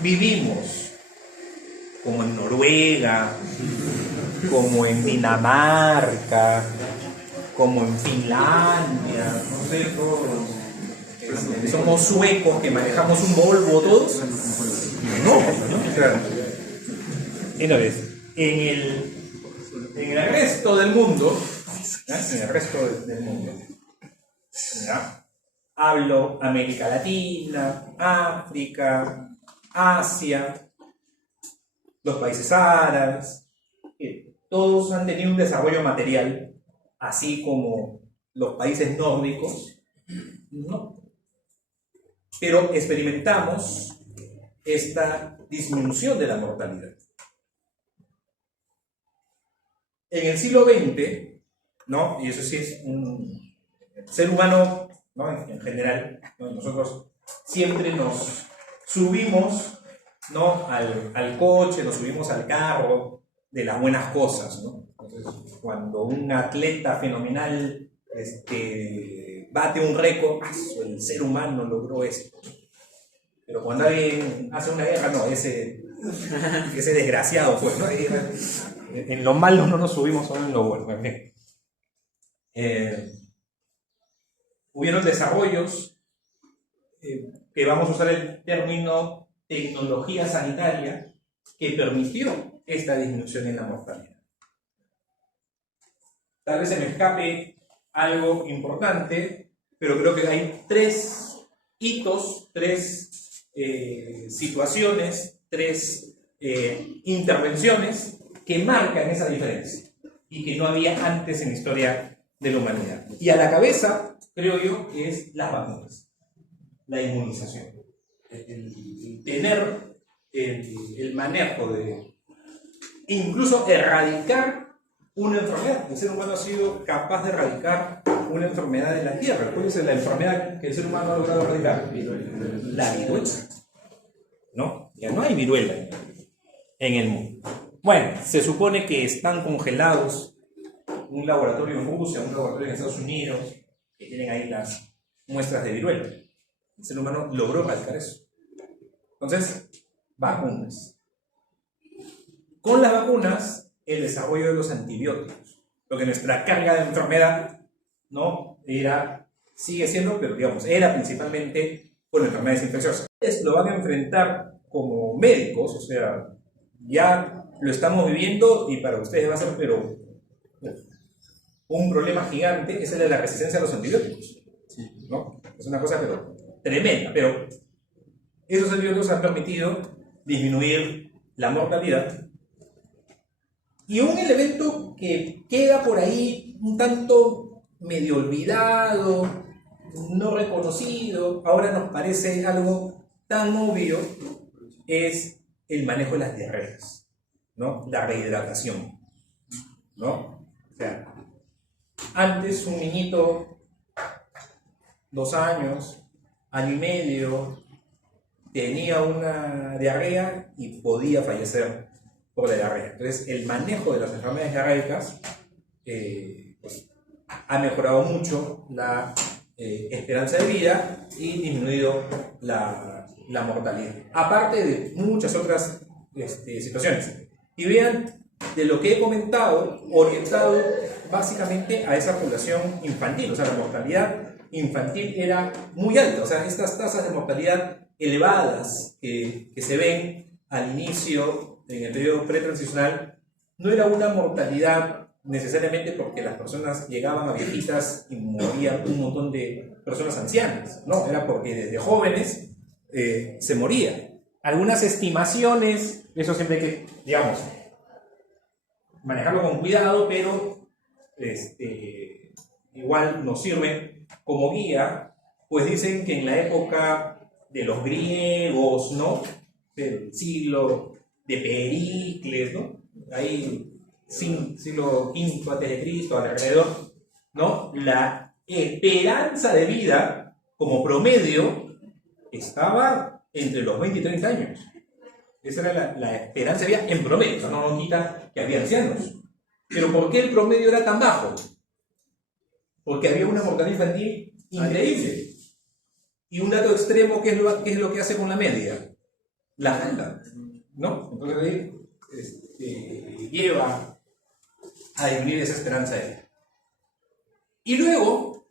vivimos como en Noruega, como en Dinamarca, como en Finlandia, no sé, todos. Somos suecos que manejamos un Volvo todos. No, claro. Entonces, en el resto del mundo, ¿ya? Hablo América Latina, África, Asia, los países árabes, todos han tenido un desarrollo material, así como los países nórdicos, ¿no? Pero experimentamos esta disminución de la mortalidad. En el siglo XX, ¿no? Y eso sí es un ser humano, ¿no? En general, ¿no? Nosotros siempre nos subimos, ¿no? al coche, nos subimos al carro de las buenas cosas, ¿no? Entonces, cuando un atleta fenomenal bate un récord, el ser humano logró esto. Pero cuando alguien hace una guerra, no, ese desgraciado fue, ¿no? En lo malo no nos subimos, solo en lo bueno. Hubieron desarrollos que vamos a usar el término tecnología sanitaria que permitió esta disminución en la mortalidad. Tal vez se me escape algo importante, pero creo que hay tres hitos, tres situaciones, tres intervenciones que marcan esa diferencia y que no había antes en la historia de la humanidad. Y a la cabeza, creo yo, que es las vacunas, la inmunización, el tener el manejo de incluso erradicar una enfermedad. El ser humano ha sido capaz de erradicar una enfermedad de la Tierra. ¿Cuál es la enfermedad que el ser humano ha logrado erradicar? La viruela. ¿No? Ya no hay viruela en el mundo. Bueno, se supone que están congelados un laboratorio en Rusia, un laboratorio en Estados Unidos, que tienen ahí las muestras de viruela. El ser humano logró erradicar eso. Entonces, vacunas. Con las vacunas, el desarrollo de los antibióticos. Lo que nuestra carga de enfermedad, ¿no? Sigue siendo, pero digamos, era principalmente por enfermedades infecciosas. Ustedes lo van a enfrentar como médicos, o sea, ya lo estamos viviendo y para ustedes va a ser, pero un problema gigante es el de la resistencia a los antibióticos, ¿no? Es una cosa, pero tremenda, pero esos antibióticos han permitido disminuir la mortalidad. Y un elemento que queda por ahí un tanto medio olvidado, no reconocido, ahora nos parece algo tan obvio, es el manejo de las diarreas, ¿no? La rehidratación, ¿no? O sea, antes un niñito, 2 años, año y medio, tenía una diarrea y podía fallecer por la diarrea. Entonces, el manejo de las enfermedades diarreicas pues, ha mejorado mucho la esperanza de vida y disminuido la mortalidad. Aparte de muchas otras situaciones. Y vean, de lo que he comentado, orientado básicamente a esa población infantil, o sea, la mortalidad infantil era muy alta, o sea, estas tasas de mortalidad elevadas que se ven al inicio, en el periodo pretransicional, no era una mortalidad necesariamente porque las personas llegaban a viejitas y morían un montón de personas ancianas, no, era porque desde jóvenes se moría. Algunas estimaciones, eso siempre hay que, digamos, manejarlo con cuidado, pero igual nos sirve como guía, pues dicen que en la época de los griegos, ¿no? Del siglo de Pericles, ¿no? Ahí, siglo V antes de Cristo, alrededor, ¿no? La esperanza de vida, como promedio, estaba entre los 20 y 30 años. Esa era la esperanza de vida en promedio, o sea, no quita que había ancianos. Pero ¿por qué el promedio era tan bajo? Porque había una mortalidad infantil increíble. Y un dato extremo, ¿qué es lo que hace con la media? La jala, ¿no? Entonces ahí lleva a disminuir esa esperanza de vida. Y luego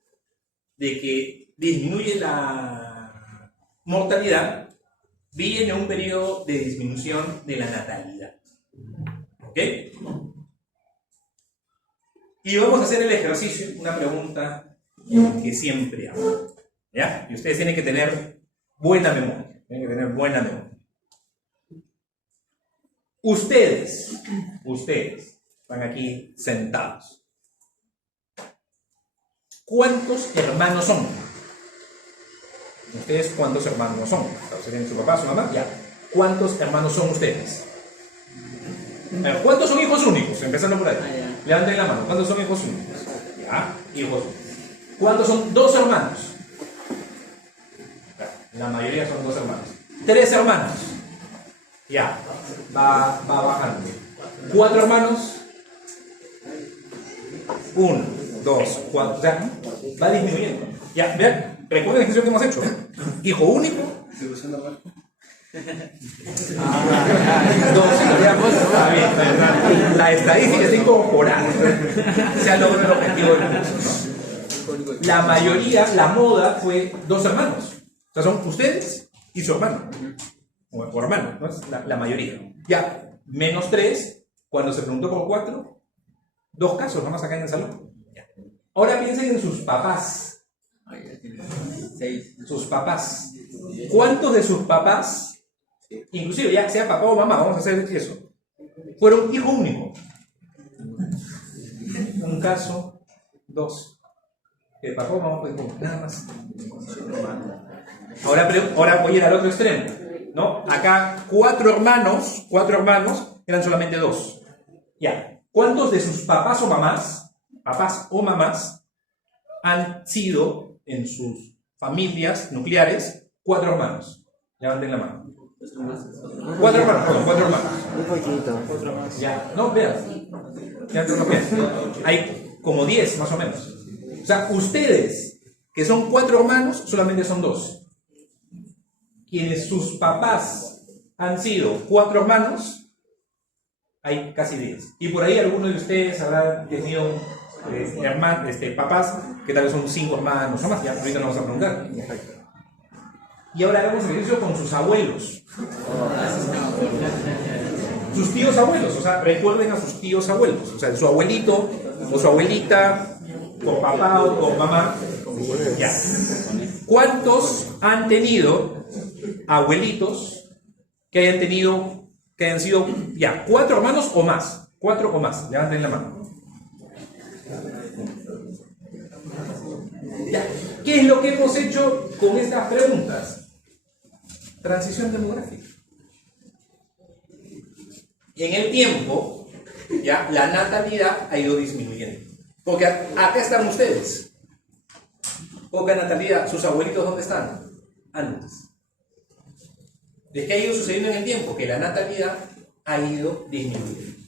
de que disminuye la mortalidad, viene un periodo de disminución de la natalidad. ¿Ok? Y vamos a hacer el ejercicio, una pregunta que siempre hago. ¿Ya? Y ustedes tienen que tener buena memoria. Tienen que tener buena memoria. Ustedes están aquí sentados. ¿Cuántos hermanos son? ¿Ustedes cuántos hermanos son? ¿Ustedes tienen su papá, su mamá? Ya. ¿Cuántos hermanos son ustedes? ¿Cuántos son hijos únicos? Empezando por ahí. Levanten la mano. ¿Cuántos son hijos únicos? Ya, hijos únicos. ¿Cuántos son 2 hermanos? La mayoría son 2 hermanos. 3 hermanos. Ya, va bajando. 4 hermanos. 1, 2, 4. O sea, va disminuyendo. Ya, vean, recuerden la ejercicio que hemos hecho. Hijo único. La estadística está incorporada. Se ha logrado el objetivo del curso, ¿no? La mayoría, la moda fue 2 hermanos. O sea, son ustedes y su hermano. O hermano, ¿no? La mayoría. Ya, menos 3, cuando se preguntó por 4, 2 casos nomás acá en el salón. Ya. Ahora piensen en sus papás. Sus papás. ¿Cuántos de sus papás, inclusive ya sea papá o mamá, vamos a hacer eso, fueron hijo único? Un caso, 2. El papá o mamá fue uno, nada más. Ahora voy a ir al otro extremo, ¿no? Acá 4 hermanos eran solamente 2. Ya. ¿Cuántos de sus papás o mamás, han sido en sus familias nucleares 4 hermanos? Levanten la mano. 4 hermanos, perdón, 4 hermanos. Un poquito. Ya, no, vean. Ya, no, vean. Hay como 10 más o menos. O sea, ustedes, que son 4 hermanos, solamente son 2. Quienes sus papás han sido 4 hermanos, hay casi 10. Y por ahí algunos de ustedes habrán tenido papás que tal vez son 5 hermanos o más. Ya, ahorita nos vamos a preguntar. Y ahora hagamos el ejercicio con sus abuelos. Sus tíos abuelos, o sea, recuerden a sus tíos abuelos. O sea, su abuelito o su abuelita, con papá o con mamá. Ya. ¿Cuántos han tenido abuelitos que hayan sido ya 4 hermanos o más? 4 o más, levanten la mano. Ya. ¿Qué es lo que hemos hecho con estas preguntas? Transición demográfica. Y en el tiempo, ya la natalidad ha ido disminuyendo. Porque acá están ustedes. Poca natalidad. ¿Sus abuelitos dónde están? Antes. ¿De qué ha ido sucediendo en el tiempo? Que la natalidad ha ido disminuyendo.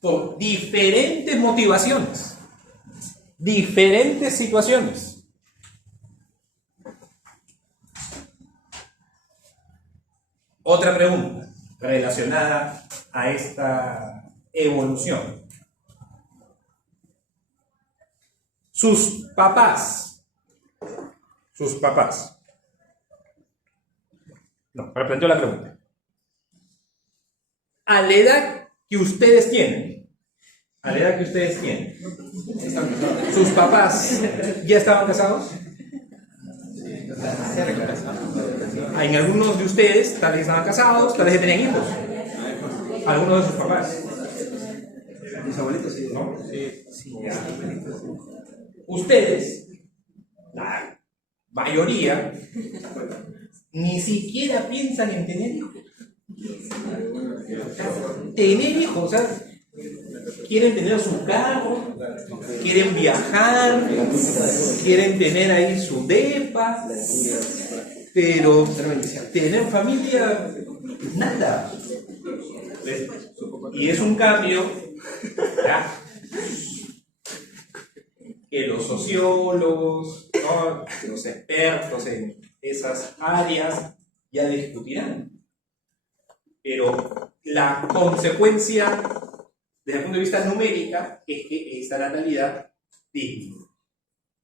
Por diferentes motivaciones. Diferentes situaciones. Otra pregunta relacionada a esta evolución. Sus papás. No, replanteo la pregunta. A la edad que ustedes tienen, ¿sus papás ya estaban casados? En algunos de ustedes tal vez estaban casados, tal vez ya tenían hijos. Algunos de sus papás. Mis abuelitos sí. ¿No? Sí. Ustedes, la mayoría, ni siquiera piensan en tener hijos. Tener hijos, o sea, quieren tener su carro, quieren viajar, quieren tener ahí su depa, pero tener familia, nada. Y es un cambio, ¿ya?, que los sociólogos, ¿no?, los expertos en esas áreas ya discutirán. Pero la consecuencia desde el punto de vista numérica es que esta natalidad disminuye.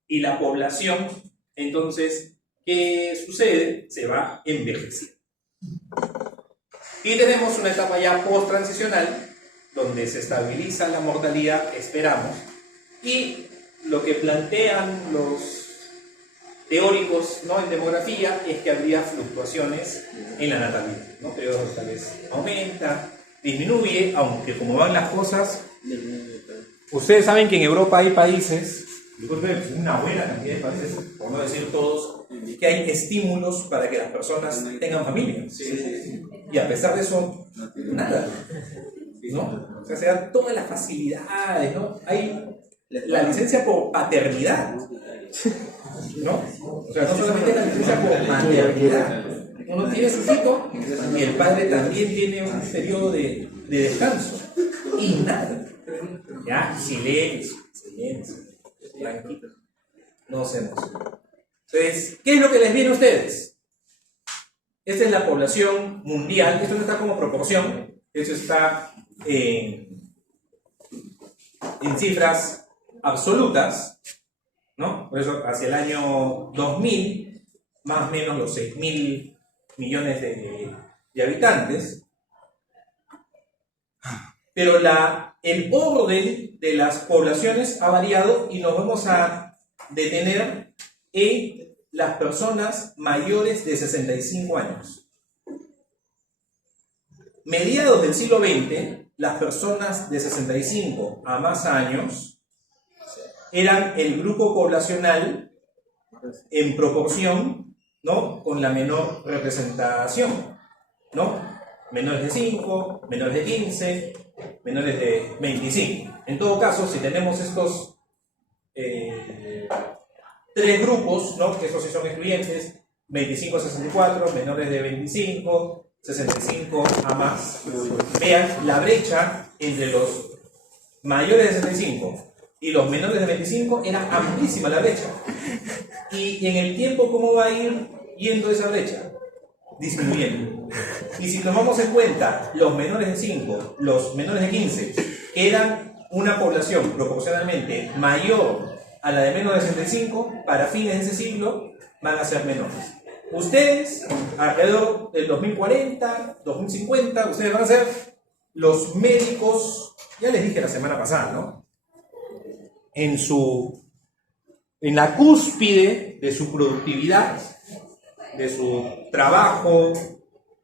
Y la población, entonces, ¿qué sucede? Se va envejeciendo. Y tenemos una etapa ya post-transicional, donde se estabiliza la mortalidad, esperamos, y lo que plantean los teóricos, ¿no?, en demografía es que habría fluctuaciones en la natalidad, ¿no? Periodos tal vez aumenta, disminuye, aunque como van las cosas, ustedes saben que en Europa hay países, una buena cantidad de países, por no decir todos, que hay estímulos para que las personas tengan familia. Y a pesar de eso, nada, ¿no? O sea, se dan todas las facilidades, ¿no? Hay la licencia por paternidad, ¿no? O sea, no solamente la licencia por maternidad. Uno tiene su hijo y el padre también tiene un periodo de descanso. Y nada. Ya, silencio, tranquilo. No se emocionen. Entonces, ¿qué es lo que les viene a ustedes? Esta es la población mundial. Esto no está como proporción. Esto está en cifras absolutas, ¿no? Por eso, hacia el año 2000, más o menos los 6.000 millones de habitantes. Pero el orden de las poblaciones ha variado y nos vamos a detener en las personas mayores de 65 años. Mediados del siglo XX, las personas de 65 a más años eran el grupo poblacional en proporción, ¿no?, con la menor representación, ¿no? Menores de 5, menores de 15, menores de 25. En todo caso, si tenemos estos 3 grupos, ¿no?, que estos sí son excluyentes, 25 a 64, menores de 25, 65 a más. Vean la brecha entre los mayores de 65 y los menores de 25 era amplísima la brecha. Y en el tiempo, ¿cómo va a ir yendo esa brecha? Disminuyendo. Y si tomamos en cuenta los menores de 5, los menores de 15, que eran una población proporcionalmente mayor a la de menos de 65, para fines de ese siglo van a ser menores. Ustedes, alrededor del 2040, 2050, ustedes van a ser los médicos, ya les dije la semana pasada, ¿no? En la cúspide de su productividad, de su trabajo,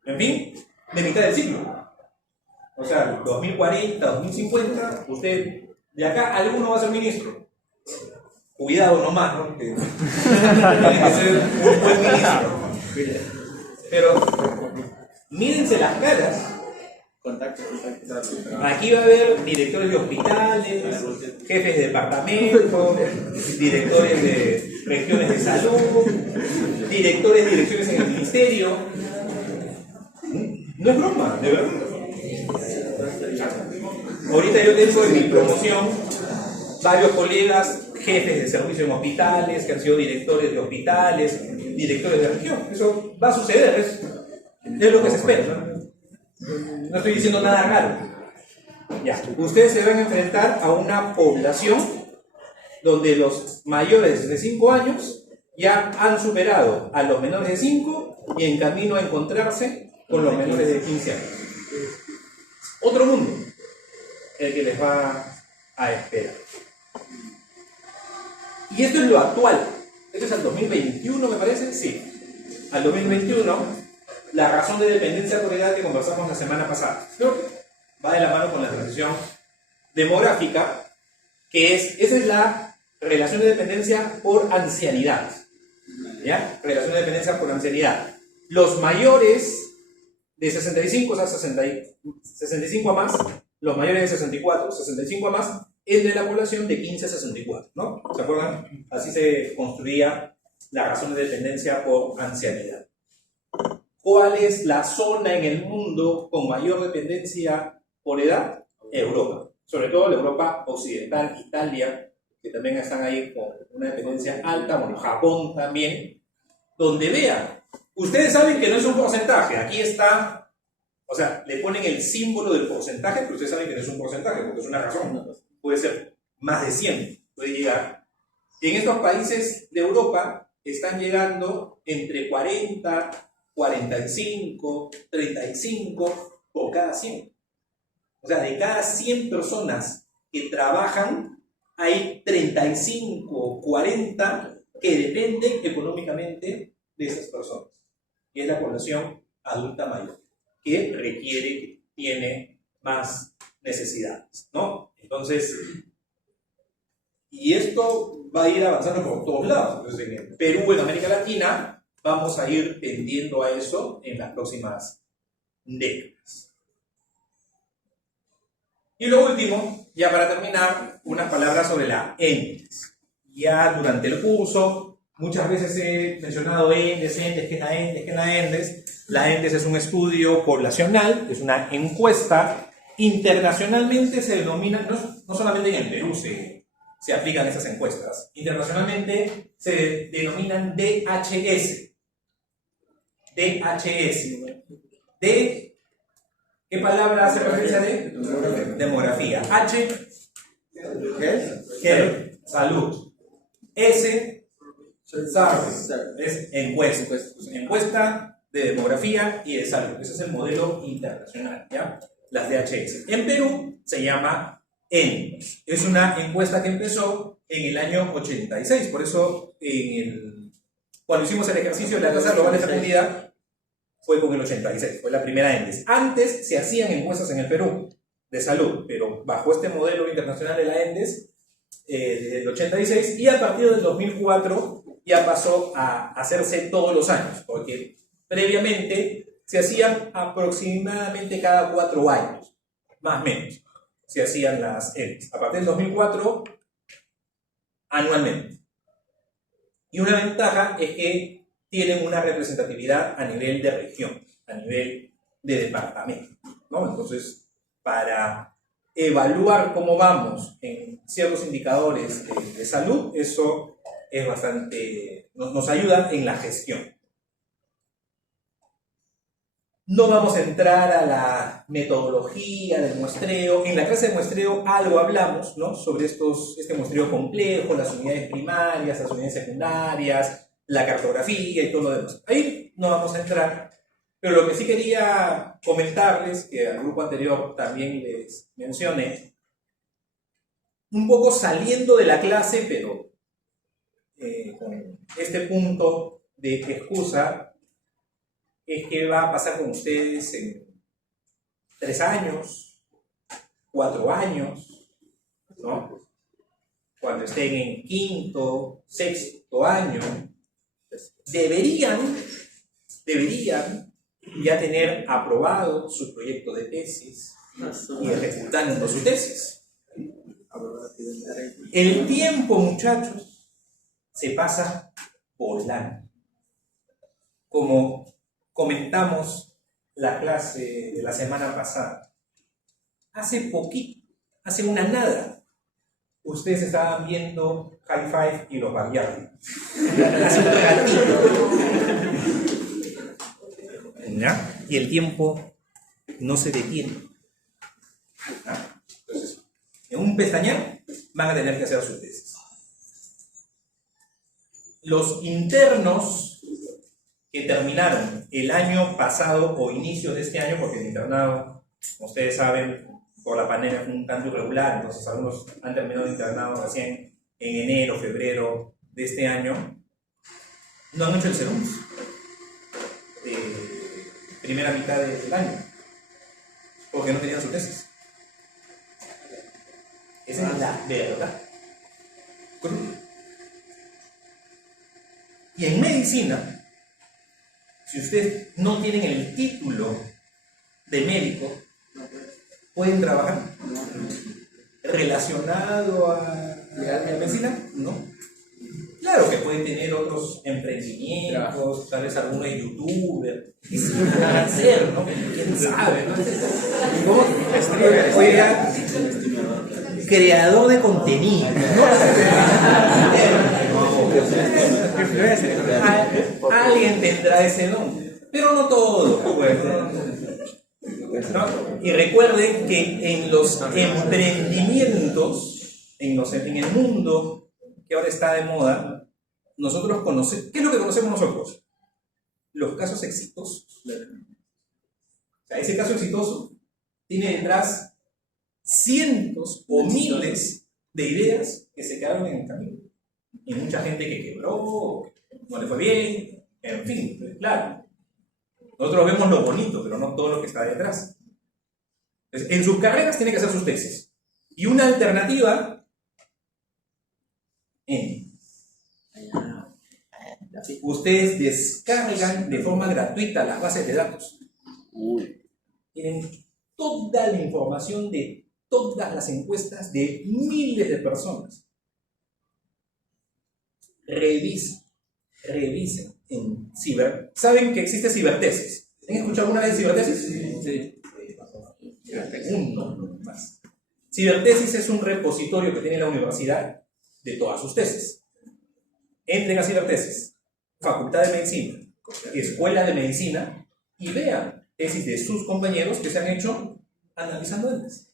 en fin, de mitad del siglo. O sea, 2040, 2050, usted, de acá, alguno va a ser ministro. Cuidado nomás, ¿no? Que tiene que ser un buen ministro. Pero, mírense las caras. Aquí va a haber directores de hospitales, jefes de departamento, directores de regiones de salud, direcciones en el ministerio. No es broma, de verdad. Ahorita yo tengo en mi promoción varios colegas, jefes de servicio en hospitales, que han sido directores de hospitales, directores de región. Eso va a suceder, es lo que se espera, ¿no? No estoy diciendo nada raro. Ya, ustedes se van a enfrentar a una población donde los mayores de 65 años ya han superado a los menores de 5 y en camino a encontrarse con los menores de 15 años. Otro mundo, el que les va a esperar. Y esto es lo actual. Esto es al 2021, me parece. Sí. Al 2021, la razón de dependencia por edad que conversamos la semana pasada. Creo que va de la mano con la transición demográfica, que esa es la relación de dependencia por ancianidad. ¿Ya? Relación de dependencia por ancianidad. Los mayores de 65, o sea, 65 a más, los mayores de 64, 65 a más, es de la población de 15 a 64, ¿no? ¿Se acuerdan? Así se construía la razón de dependencia por ancianidad. ¿Cuál es la zona en el mundo con mayor dependencia por edad? Europa. Sobre todo la Europa occidental, Italia, que también están ahí con una dependencia alta, bueno, Japón también, donde vean, ustedes saben que no es un porcentaje, aquí está, o sea, le ponen el símbolo del porcentaje, pero ustedes saben que no es un porcentaje, porque es una razón, puede ser más de 100, puede llegar. En estos países de Europa están llegando entre 40, 45, 35 por cada 100. O sea, de cada 100 personas que trabajan, hay 35, 40 que dependen económicamente de esas personas. Y es la población adulta mayor, que requiere, que tiene más necesidades, ¿no? Entonces, y esto va a ir avanzando por todos lados. Entonces, en Perú, en América Latina, vamos a ir tendiendo a eso en las próximas décadas. Y lo último, ya para terminar, unas palabras sobre la ENDES. Ya durante el curso, muchas veces he mencionado ENDES, ¿qué es la ENDES? ¿Qué es la ENDES? La ENDES es un estudio poblacional, es una encuesta. Internacionalmente se denomina, no solamente en el Perú se aplican esas encuestas, internacionalmente se denominan DHS. DHS. ¿Qué palabra hace referencia de? Demografía. H, health, salud. S, service, es encuesta. Encuesta de demografía y de salud. Ese es el modelo internacional, ¿ya? Las DHS. En Perú se llama ENDES. Es una encuesta que empezó en el año 86. Por eso, cuando hicimos el ejercicio de la tasa global de fertilidad, fue con el 86, fue la primera ENDES. Antes se hacían encuestas en el Perú de salud, pero bajo este modelo internacional de la ENDES, desde el 86, y a partir del 2004 ya pasó a hacerse todos los años, porque previamente se hacían aproximadamente cada 4 años, más o menos, se hacían las ENDES. A partir del 2004, anualmente. Y una ventaja es que tienen una representatividad a nivel de región, a nivel de departamento, ¿no? Entonces, para evaluar cómo vamos en ciertos indicadores de salud, eso es bastante, nos ayuda en la gestión. No vamos a entrar a la metodología del muestreo. En la clase de muestreo algo hablamos, ¿no? Sobre este muestreo complejo, las unidades primarias, las unidades secundarias, la cartografía y todo lo demás. Ahí no vamos a entrar, pero lo que sí quería comentarles, que al grupo anterior también les mencioné, un poco saliendo de la clase, pero con este punto de excusa, es que va a pasar con ustedes en 3 años, 4 años, ¿no? Cuando estén en quinto, sexto año, deberían ya tener aprobado su proyecto de tesis y ejecutando su tesis. El tiempo, muchachos, se pasa volando. Como comentamos la clase de la semana pasada, hace poquito, hace una nada, ustedes estaban viendo High Five y los Backyardigans. Hace un ratito. ¿Ya? Y el tiempo no se detiene. ¿Ya? Entonces, en un pestañear van a tener que hacer su tesis. Los internos que terminaron el año pasado o inicios de este año, porque el internado, como ustedes saben, por la pandemia fue un tanto irregular, entonces algunos han terminado el internado recién en enero, febrero de este año, no han hecho el CERUMS de primera mitad del año, porque no tenían su tesis. Esa es la verdad. Y en medicina, si ustedes no tienen el título de médico, ¿pueden trabajar relacionado a la medicina? No. Claro que pueden tener otros emprendimientos, tal vez alguno de youtuber, y sí, pueden hacer, ¿no? ¿Quién sabe, no? ¿Cómo? Oiga, creador de contenido, ¿no? Alguien tendrá ese nombre, pero no todo, pues, ¿no? Y recuerden que en los emprendimientos, en el mundo que ahora está de moda, nosotros conocemos, ¿qué es lo que conocemos nosotros? Los casos exitosos. O sea, ese caso exitoso tiene detrás cientos o miles de ideas que se quedaron en el camino. Y mucha gente que quebró, no le fue bien, en fin, claro. Nosotros vemos lo bonito, pero no todo lo que está detrás. Entonces, en sus carreras tienen que hacer sus tesis. Y una alternativa, ustedes descargan de forma gratuita las bases de datos. Tienen toda la información de todas las encuestas de miles de personas. Revisen en ciber. ¿Saben que existe cibertesis? ¿Han escuchado alguna vez de cibertesis? Sí. Uno más. Cibertesis es un repositorio que tiene la universidad de todas sus tesis. Entren a cibertesis, Facultad de Medicina, Escuela de Medicina, y vean tesis de sus compañeros que se han hecho analizando antes.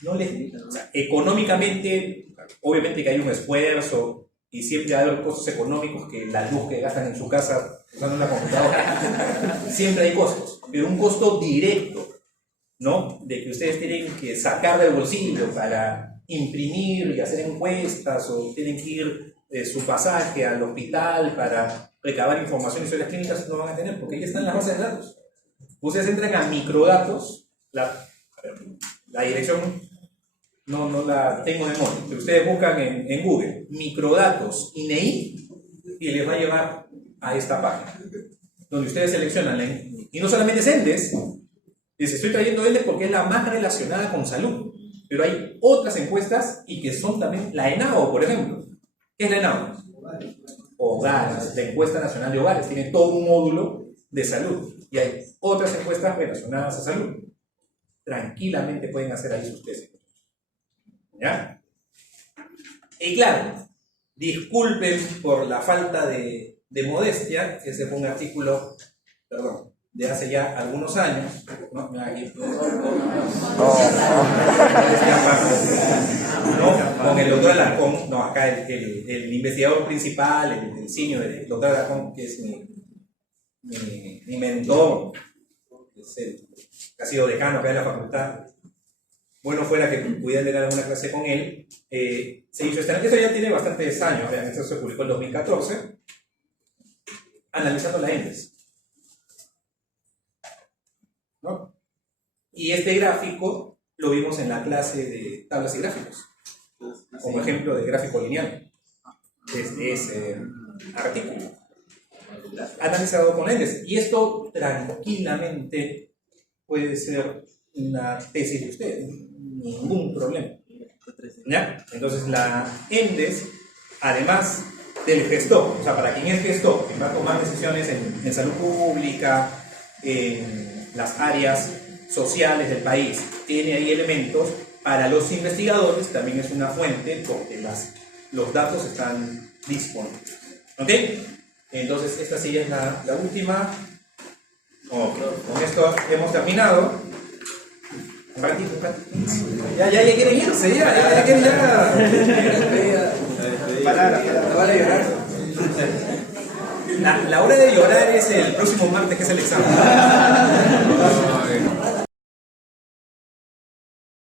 No les, o sea, económicamente, obviamente que hay un esfuerzo y siempre hay costos económicos, que la luz que gastan en su casa usando una computadora, siempre hay costos, pero un costo directo, ¿no? De que ustedes tienen que sacar del bolsillo para imprimir y hacer encuestas, o tienen que ir su pasaje al hospital para recabar información sobre las clínicas, no van a tener, porque ya están las bases de datos. Ustedes entran a microdatos, la dirección no la tengo de memoria, pero ustedes buscan en Google microdatos INEI y les va a llevar a esta página, donde ustedes seleccionan y no solamente es ENDES, les estoy trayendo ENDES porque es la más relacionada con salud, pero hay otras encuestas y que son también la ENAO, por ejemplo. ¿Qué es la ENAO? hogares, la encuesta nacional de hogares, tiene todo un módulo de salud. Y hay otras encuestas relacionadas a salud. Tranquilamente pueden hacer ahí sus tesis. ¿Ya? Y claro, disculpen por la falta de modestia, ese fue un artículo, perdón, de hace ya algunos años, ¿no? Aquí, ¿no? Con el doctor Alarcón, no, acá el investigador principal, el senior del doctor Alarcón, que es mi mentor, que ha sido decano acá de la facultad. Bueno fuera que pudiera tener alguna clase con él. Se hizo esto ya tiene bastantes años, esto se publicó en 2014, analizando la ENDES, ¿no? Y este gráfico lo vimos en la clase de tablas y gráficos, como ejemplo de gráfico lineal, desde ese artículo, analizado con ENDES. Y esto tranquilamente puede ser una tesis de usted, ningún problema. ¿Ya? Entonces la ENDES, además del gestor, o sea, para quien es gestor, quien va a tomar decisiones en salud pública, en las áreas sociales del país, tiene ahí elementos. Para los investigadores también es una fuente porque los datos están disponibles. ¿Ok? Entonces esta sí es la última. Okay. Con esto hemos terminado. Un ratito. Ya quieren irse, ya quieren palabra, vale llorar. La hora de llorar es el próximo martes, que es el examen.